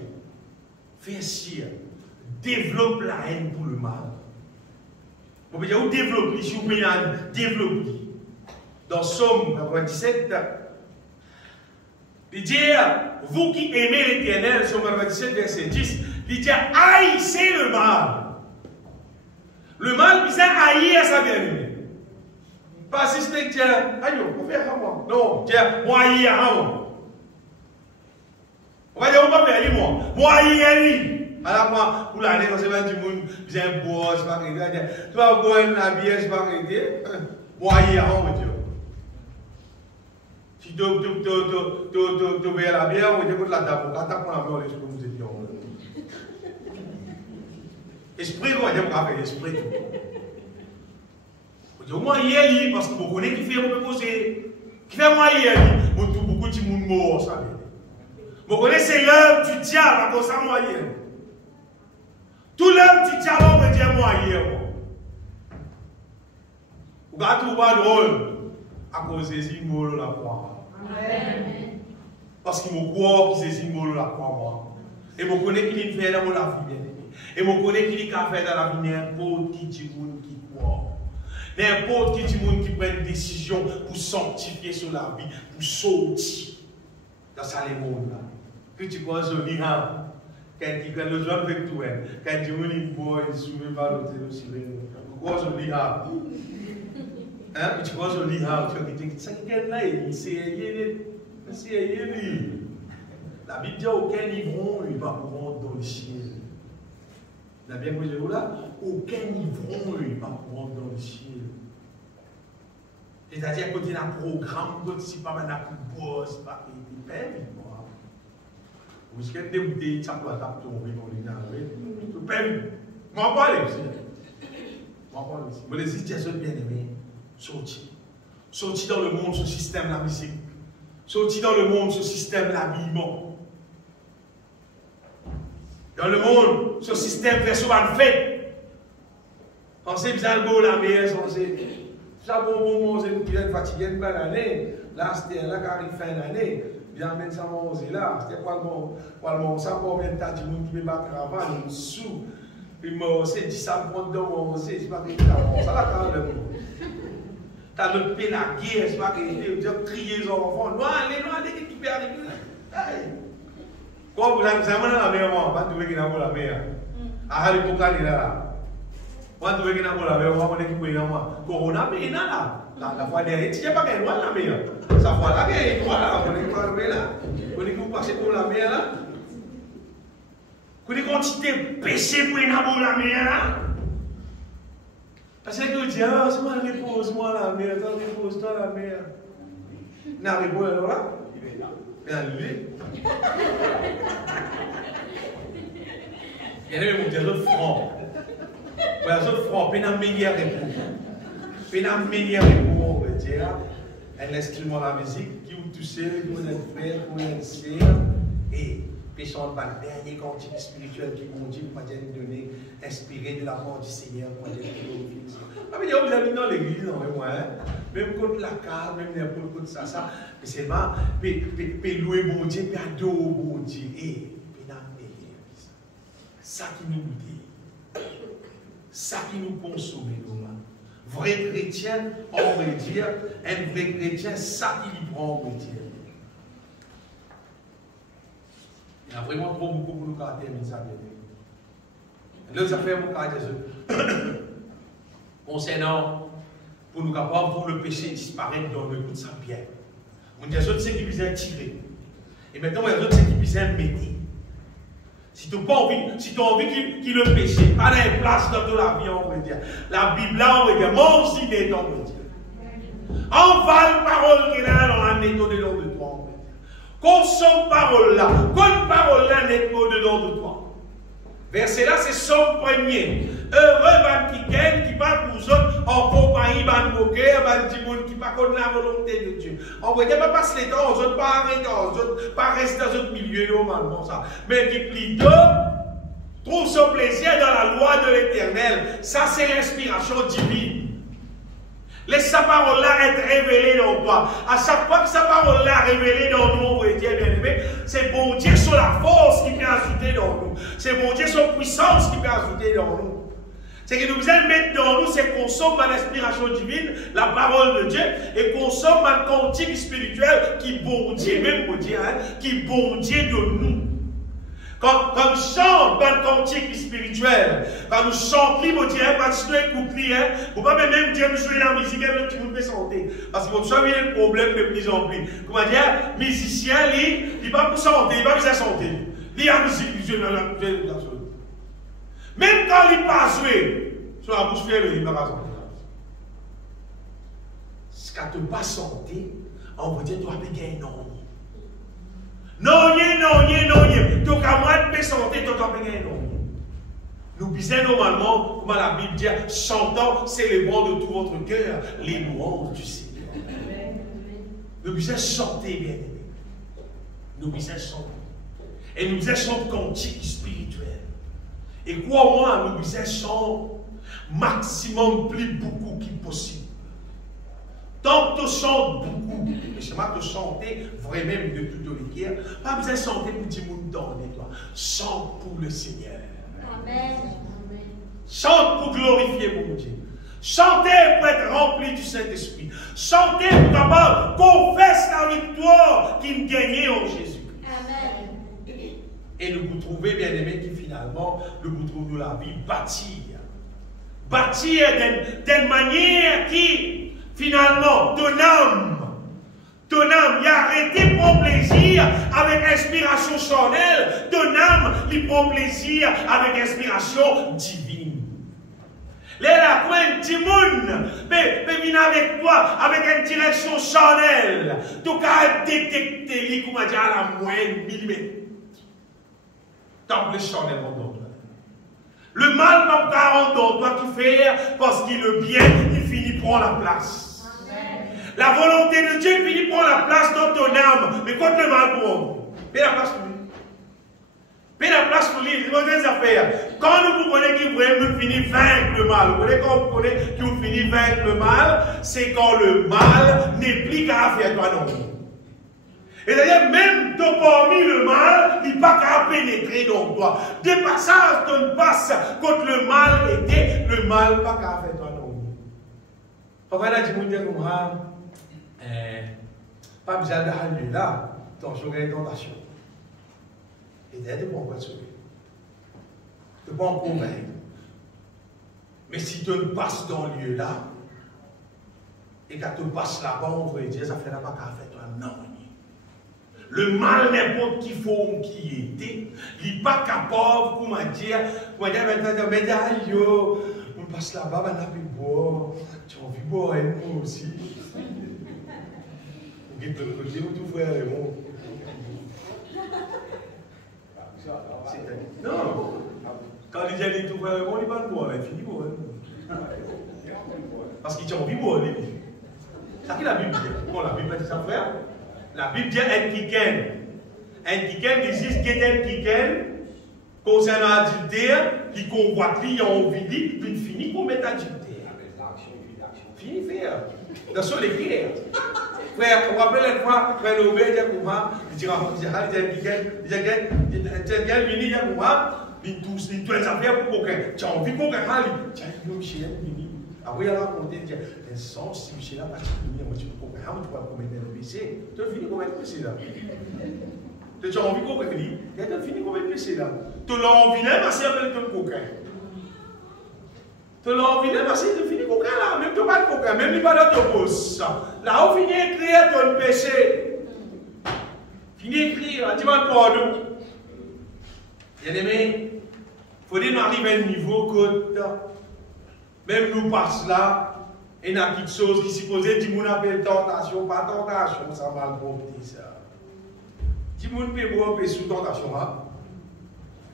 développe la haine pour le mal. Vous pouvez dire, vous développez, si vous pouvez développer. Dans Somme 97, il dit, vous qui aimez l'Éternel, Somme 97, verset 10, il dit, haïssez le mal. Le mal, il s'est haï à sa bien-aimée. Pas si c'est que, tiens, aïe, on fait à moi. Non, tiens, moi, haï à moi. On va dire, on va faire, moi. Moi, haï à lui. Alors, moi, pour l'année, quand c'est pas du monde, j'ai un bois, je vais arrêter. Tu vas boire la bière, je vais arrêter. Moi, haï à moi, Dieu. Si tu veux la bière, on va dire, la table, quand tu prends la bière, l'esprit, nous étions. Esprit, on va dire, on va faire l'esprit. Au moins hier, parce que vous connaissez qui fait vous poser. Qui fait moi hier, beaucoup de monde mort, ça. Vous connaissez c'est l'œuvre du diable, à cause de moi hier. Tout l'œuvre du diable, on va dire moi hier. Vous gardez tout pas drôle, à cause des symboles la croix. Amen. Parce qu'il me croit que c'est symboles la croix, moi. Et vous connaissez qu'il fait dans la vie, bien aimé. Et vous connaissez qu'il fait dans la vie, n'importe qui dit qui croit. N'importe qui monde qui prend une décision pour sanctifier sur la vie, pour sortir dans ça les mondes là. Que tu crois joli, hein? Quand le jour avec toi, quand tu dis il boit, il soumets pas l'autre aussi. Tu crois joli, hein? Hein? Tu crois joli, hein? Tu dis ça qui est là, c'est la Bible dit aucun ivrogne il va rentrer dans le ciel. La bien posé là, aucun ivrogne il va rentrer dans le ciel. C'est-à-dire, quand il y a un programme, quand il n'y a pas de boss, il n'y a pas de père. Vous savez, des bouteilles, ça peut tomber dans les nains. Tu peux m'en parler aussi. M'en parler aussi. Mais les États-Unis bien aimés, sortis. Sortis dans le monde, ce système de la musique. Sortis dans le monde, ce système de l'habillement. Dans le monde, ce système fait souvent fête. On sait bien le beau, la meilleure, on sait. Ça, bon, c'est une petite fatiguée, une belle année. Là, c'était là, quand il fin d'année, bien mettre ça, c'est là. C'était quoi le bon, ça, combien de temps, du monde qui me bat travail, une sous. Puis, moi, c'est 10 ça, prendre dans c'est pas que ça, là, quand même. T'as le paix, la guerre, c'est pas que tu as crié les enfants. Non, allez, qui peut arriver. Quand vous avez la mer, moi, pas de trouver qu'il y a la mer. Ah, il faut qu'elle est là. Moi, je vais vous la mer, moi, je vais vous la Corona, mais là. La fois dernière, il n'y a pas qu'un la mer. Ça fois là, il y a là. On est pas là. On est passé pour la mer là. Vous avez quantité péché pour la mer là. Parce que vous dites, ah, c'est moi, repose-moi la mer, repose-toi la mer. N'a repos alors là? Il est lui. Il y a des gens francs. Les autres francs, ils ont meilleur repos. Ils ont meilleur repos, on va dire. Un instrument de la musique qui vous touche, qui vous êtes frère, qui vous êtes sœur. Et puis, sont le dernier cantique spirituel qui vous dit, pour nous donner, inspiré de la mort du Seigneur, pour nous donner. Ah, mais vous avez mis dans l'église, non, mais moi, même contre la carte, même n'importe quoi, ça. Mais c'est mal, puis louer mon Dieu, puis adorer mon Dieu. Et puis, il a meilleur. Ça qui nous dit. Ça qui nous consomme, vrai chrétien, on va dire, un vrai chrétien, ça qui lui prend, on va dire. Il y a vraiment trop beaucoup pour nous caractériser ça. L'autre affaire, mon caractère, concernant, pour nous capables, pour le péché disparaître dans le bout de sa bien. Il y a d'autres qui visent tirer. Et maintenant, il y a d'autres qui visent mettre. Si tu n'as pas envie, si tu as envie qu'il le péché, pas la place dans la vie, on va dire. La Bible, là, on va dire, mon idée, on va dire. Envale parole qui est là dans la méthode dedans de toi, on va dire. Consomme parole là, bonne parole là, n'est pas dedans de toi. Verset là, c'est son premier. Heureux, ban qui gagne, qui parle pour autres, en compagnie, ban moqueur, ban dimoun, qui pas connaît la volonté de Dieu. On va dire, pas passer les temps aux autres, pas arrêter aux autres, pas rester dans autres milieux, normalement, ça. Mais qui plutôt trouve son plaisir dans la loi de l'Éternel. Ça, c'est l'inspiration divine. Laisse sa parole-là être révélée dans toi. À chaque fois que sa parole-là est révélée dans nous, on va dire, bien aimé, c'est bon Dieu sur la force qui peut ajouter dans nous. C'est bon Dieu sur la puissance qui peut ajouter dans nous. C'est que nous allons mettre dans nous, c'est qu'on somme l'inspiration divine, la parole de Dieu, et qu'on somme un cantique spirituel qui bon Dieu, même bon Dieu, hein, qui bon Dieu de nous. Quand nous chantons un cantique spirituel, quand nous chantons, mon Dieu, parce que nous écoutons, il ne faut pas même dire que jouer la musique et que vous pouvez chanter. Parce que vous savez le problème de plus en plus. Comment dire, musicien, il ne va pas pour chanter, il ne va pas chanter. Il y a la musique, il joue dans la chose. Même quand il ne va pas jouer, sur la bouche fermée, il ne va pas chanter. Ce quand tu ne vas pas chanter, on va dire que tu vas payer un nom. Non, donc à moi de chanter, tu vas payer un nom. Nous disons normalement, comme la Bible dit, chantant, célébrant de tout votre cœur les louanges du Seigneur. Nous disons chanter, bien aimé. Nous disons chanter. Et nous disons chanter cantique spirituel. Et crois-moi, nous disons chanter maximum plus beaucoup qui possible. Tant que tu chantes beaucoup, mais c'est pas de chanter vraiment de toute l'équipe, pas besoin de chanter pour dire mon temps, toi. Chante pour le Seigneur. Amen. Chante pour glorifier mon Dieu. Chantez pour être rempli du Saint-Esprit. Chantez pour capable confesse la victoire qu'il gagnait en Jésus. Amen. Et nous vous trouvez, bien aimés, qui finalement, nous vous trouvons la vie bâtir. Bâtir d'une manière qui, finalement, ton âme, il a arrêté pour plaisir avec inspiration charnelle, ton âme, il prend plaisir avec inspiration divine. Là, quand tu peux venir avec toi avec une direction charnelle, tu peux détecter, comment dire, à la moyenne millimètre. Tant plus charnel dans toi. Le mal va pas rendre dans toi qui fait parce qu'il le bien, il finit prendre la place. La volonté de Dieu finit prendre la place dans ton âme. Mais quand le mal prend, paie la place pour lui. Paie la place pour lui. C'est des affaires. Quand nous connaissons qu'il nous finit vaincre le mal, vous connaissez quand vous connaissez qu'il vous finit vaincre le mal, c'est quand le mal n'est plus qu'à faire toi non. Et d'ailleurs, même parmi le mal, il n'est pas qu'à pénétrer dans toi. Des passages qu'on passe quand le mal était, le mal n'est pas qu'à faire toi non. Papa là, je me dis comme ça. Pas besoin d'aller là, dans une tentation. Et d'ailleurs, tu ne peux pas sauver. Tu ne peux pas en convaincre. Mais si tu passes dans le lieu là, et quand tu passes là-bas, on va dire, ça fait là-bas qu'à faire toi, non. Le mal, n'importe qui forme qui était, il n'est pas capable, comment dire, mais yo, on passe là-bas, on a pu boire, tu as envie de boire, et moi aussi. De l'autre côté, où tout frère Raymond. Non. Quand il dit tout frère Raymond, il va le boire, il finit boire. Parce qu'il a envie de boire, lui. C'est qui la Bible dit? Bon, la Bible dit ça, frère. La Bible dit un kiken. Un kiken existe, un kiken concernant l'adultère, qui convoite, il a envie de dire, puis il finit pour mettre adultère. Fini faire. Dans son écrire. Frère, vous vous rappelez une fois, frère Lobé, il dit comment, il dit, il doit affaires pour quelqu'un. Tu as envie qu'on gagne, tu as dit, Michel, après, il a raconté, il dit, sans si Michel a pas fini, moi, tu peux comprendre, tu vas commettre le péché. Tu as fini de commettre le péché là. Tu as envie qu'on gagne, tu as fini de commettre le péché là. Tu l'as envie, même, c'est un peu comme coquin. Tu l'as fini parce que tu finis coquin là, même tu pas de coquin, même tu pas dans ton poste. Là, on finit d'écrire ton péché. Fini d'écrire, tu vas pardon. Bien aimé, il faut nous arriver à un niveau que même nous passe là, et il y a quelque chose qui supposait que nous appelle tentation, pas tentation, ça va le porter ça. Si vous ne pouvez pas sous tentation,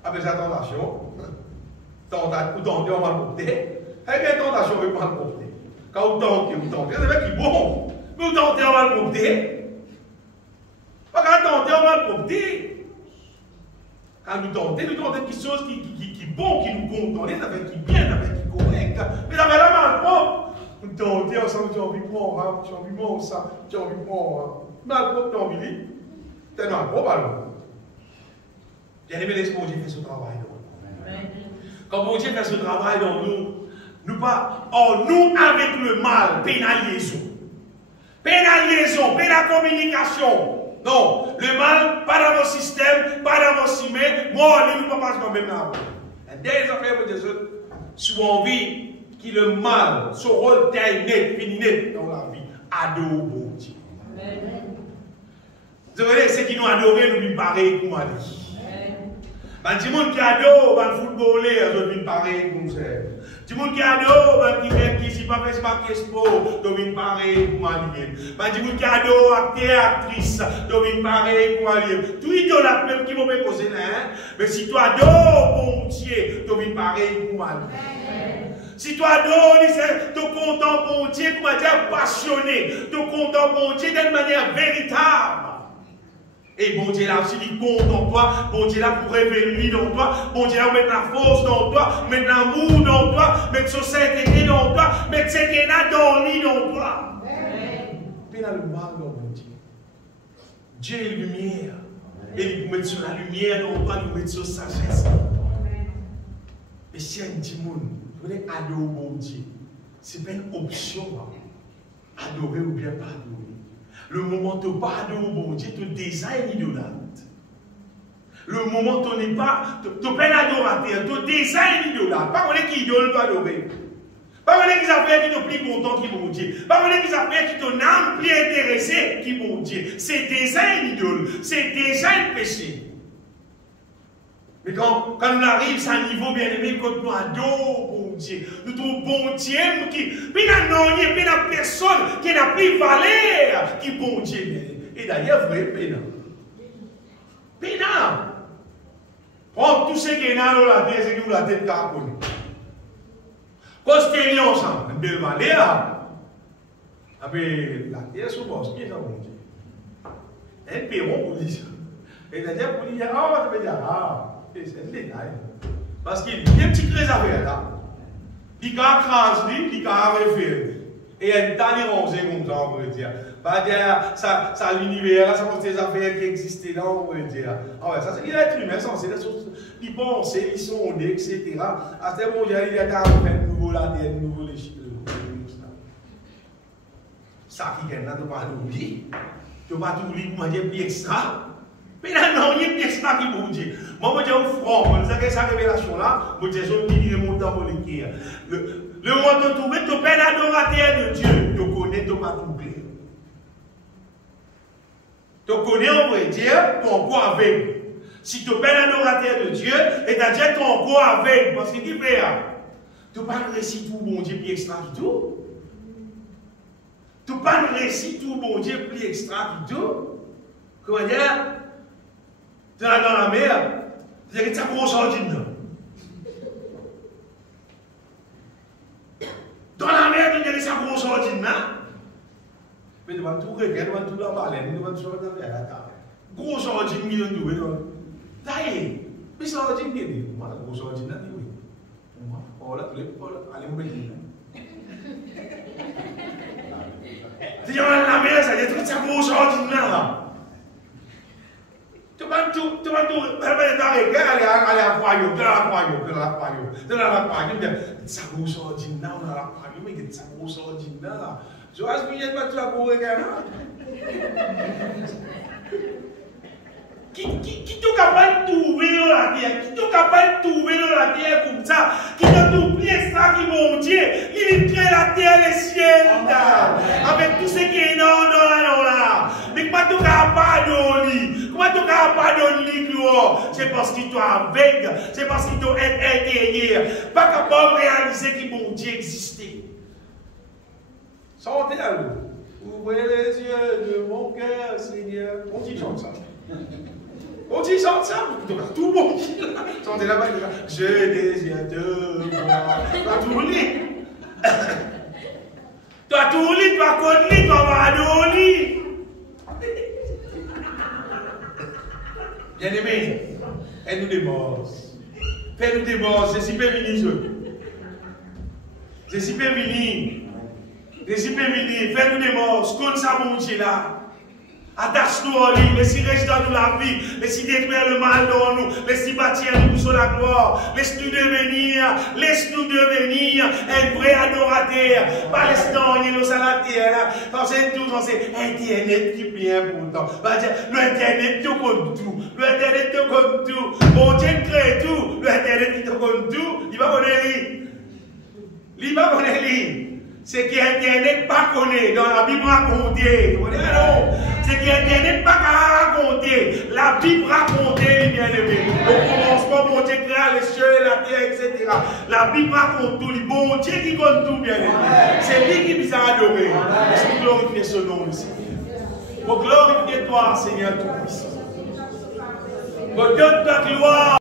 après sa tentation, ou tenter, on va le porter. Eh bien, tentation, on ne va pas le porter. Quand vous tentez, c'est vrai qu'il est bon. Mais vous tentez, on va le porter. Quand tentez, on va le porter. Quand nous tentons quelque chose qui est bon, qui nous contenait, ça fait qui est bien, ça fait qui est correct. Mais ça fait la mal propre. Nous tentons ensemble, tu as envie de prendre, tu as envie de prendre ça, tu as envie de prendre. Mal propre, tu as envie de dire. Tu as mal propre alors. Bien aimé, laisse-moi Dieu faire ce travail dans nous. Quand mon Dieu fait ce travail dans nous, nous pas, nous avec le mal, pénalisons. Pénalisons, pénal communication. Non, le mal, pas dans mon système, pas dans mon cimé, moi, on ne peut pas passer dans le même arbre. Des affaires pour Jésus, si on envie que le mal, son rôle net, fini net dans la vie, adore bon Dieu. Vous savez, ceux qui nous adorent, nous nous pareil comme on dit. Les gens qui adorent les footballeurs, ils viennent pareil comme ça. Les gens qui adorent les gens qui ne pas fait pas sport, ils viennent pareil comme on dit. Les gens qui adorent les acteurs, actrices, ils viennent pareil comme on dit. Tout idolâtre même qui vont me causer là, mais si tu adores bon Dieu, tu viens pareil comme on dit. Si tu adores, tu es content bon Dieu, comme on dit, passionné, tu es content bon Dieu d'une manière véritable. Et bon Dieu là aussi, il compte en toi. Bon Dieu là pour révéler dans toi. Bon Dieu là pour mettre la force dans toi. Mettre l'amour dans toi. Mettre sa sainteté dans toi. Mettre ce qu'il y a dans lui dans toi. Mais là, le mal dans mon Dieu. Dieu est lumière. Et il peut mettre sur la lumière dans toi. Il peut mettre sur sagesse. Et si un petit monde, vous voulez adorer mon Dieu, ce n'est pas une option. Adorer ou bien pas adorer. Le moment où tu pas adoré bon Dieu, tu design idolâtre. Le moment où tu n'es pas, tu pas l'adorateur, tu design idolâtre. Pas qu'on est qui idole tu adorer. Pas qu'on est qui affaires qui te plus content qui bon Dieu. Pas qu'on est qui affaires qui ton âme plus intéressée qui bon Dieu. C'est design idole, c'est design péché. Mais quand nous arrivons à un niveau bien aimé, quand nous adorons bon Dieu, nous trouvons bon Dieu qui, puis il y a personne qui n'a plus valeur qui bon Dieu. Et d'ailleurs, vous voyez, pénal. Pénal. Prends tout ce qui est dans la tête, c'est que vous la tête qu'a connu. Constellion ensemble, de valeur. Après, la terre sous bosse, qui est ça, bon Dieu? Un perron pour dire ça. Et d'ailleurs, pour dire, ça veut dire, c'est un détail. Parce qu'il y a des petites réserves là. Il y a un il y a un référé. Et il y a une telle rangée comme ça, on pourrait dire. Ça l'univers, là, ça pose des affaires qui existaient là, on pourrait dire. Ah ouais, ça c'est l'être humain, c'est des choses. Ils pensent, ils sont nés, etc. À ce moment-là, il y a un nouveau là, un nouveau les ça qui gagne là, tu ne vas pas l'oublier. Tu ne vas pas t'oublier pour dire plus extra. Mais là, non, il y a une pièce là qui vous dit. Moi, je dis au front, je dis que cette révélation-là, je dis que je dis mon temps pour l'écrire. Le moment de trouver, tu es un adorateur de Dieu. Tu connais, tu vas t'oublier. Tu connais, on va dire, tu es encore avec. Si tu es un adorateur de Dieu, c'est-à-dire tu es encore avec. Parce que tu fais, tu n'as pas le récit tout, bon Dieu, plus extra du tout. Tu n'as pas le récit tout, bon Dieu, plus extra du tout. Comment dire? Tu es dans la mer, tu as une grosse ordine. Dans la mer, tu as une grosse ordine. Mais tu vas tout regarder, tu vas tout la baleine, tu vas tout faire la table. Grosse ordine qui est douée. Taille. Mais c'est l'ordine qui est douée. Moi, la grosse ordine, là, oui. Oh là, allez, vous mettez. Tu es dans la mer, ça y est, tu as une grosse ordine là. Tu vas tout, aller à l'aquarium, ça vous ordine là, on a l'aquarium, mais ça vous ordine là. Je vois ce que je vais te la pour regarder. Qui est capable de trouver la terre, qui est capable de trouver dans la terre comme ça, qui a tout bien ça qui mon Dieu, il crée la terre et le ciel, avec tout ce qui est là. Mais comment tu n'as pas de lit? Comment tu n'as pas de lit, c'est parce qu'il t'a avec, c'est parce qu'il t'a intérieur, pas capable de réaliser que mon Dieu existait. Sortez à vous. Ouvrez les yeux de mon cœur, Seigneur. On dit chante ça. On dit chante ça. Tout le monde dit là. Chantez là-bas. Je désire te voir. Tu as tout lu. Tu as tout lu, tu as connu, tu as avoir lu. Bien-aimés, fais-nous des morts. Fais-nous des morts. C'est si peu venir. C'est si peu venir. Fais-nous des morts, comme ça, mon Dieu là. Attache-nous en lui, laisse-nous rester dans la vie, laisse-nous détruire le mal dans nous, laisse-nous bâtir nous sur la gloire, laisse-nous devenir un vrai adorateur, pas laisse-nous sur la terre, parce que tout, c'est Internet qui est bien important. L'Internet te compte tout, l'Internet te compte tout, mon Dieu crée tout, l'Internet qui te compte tout, il va connaître lui. Il va connaître lui. C'est qui Internet pas connaît dans la Bible racontée. C'est qui Internet pas raconter. La Bible racontée, bien aimé. Au commencement, mon Dieu créa les cieux, la terre, etc. La Bible raconte tout. Le bon Dieu qui compte tout, bien aimé. C'est lui qui nous a adoré. Est-ce que glorifier ce nom ici? Pour glorifier toi, Seigneur Tout-Puissant. Pour donner ta gloire.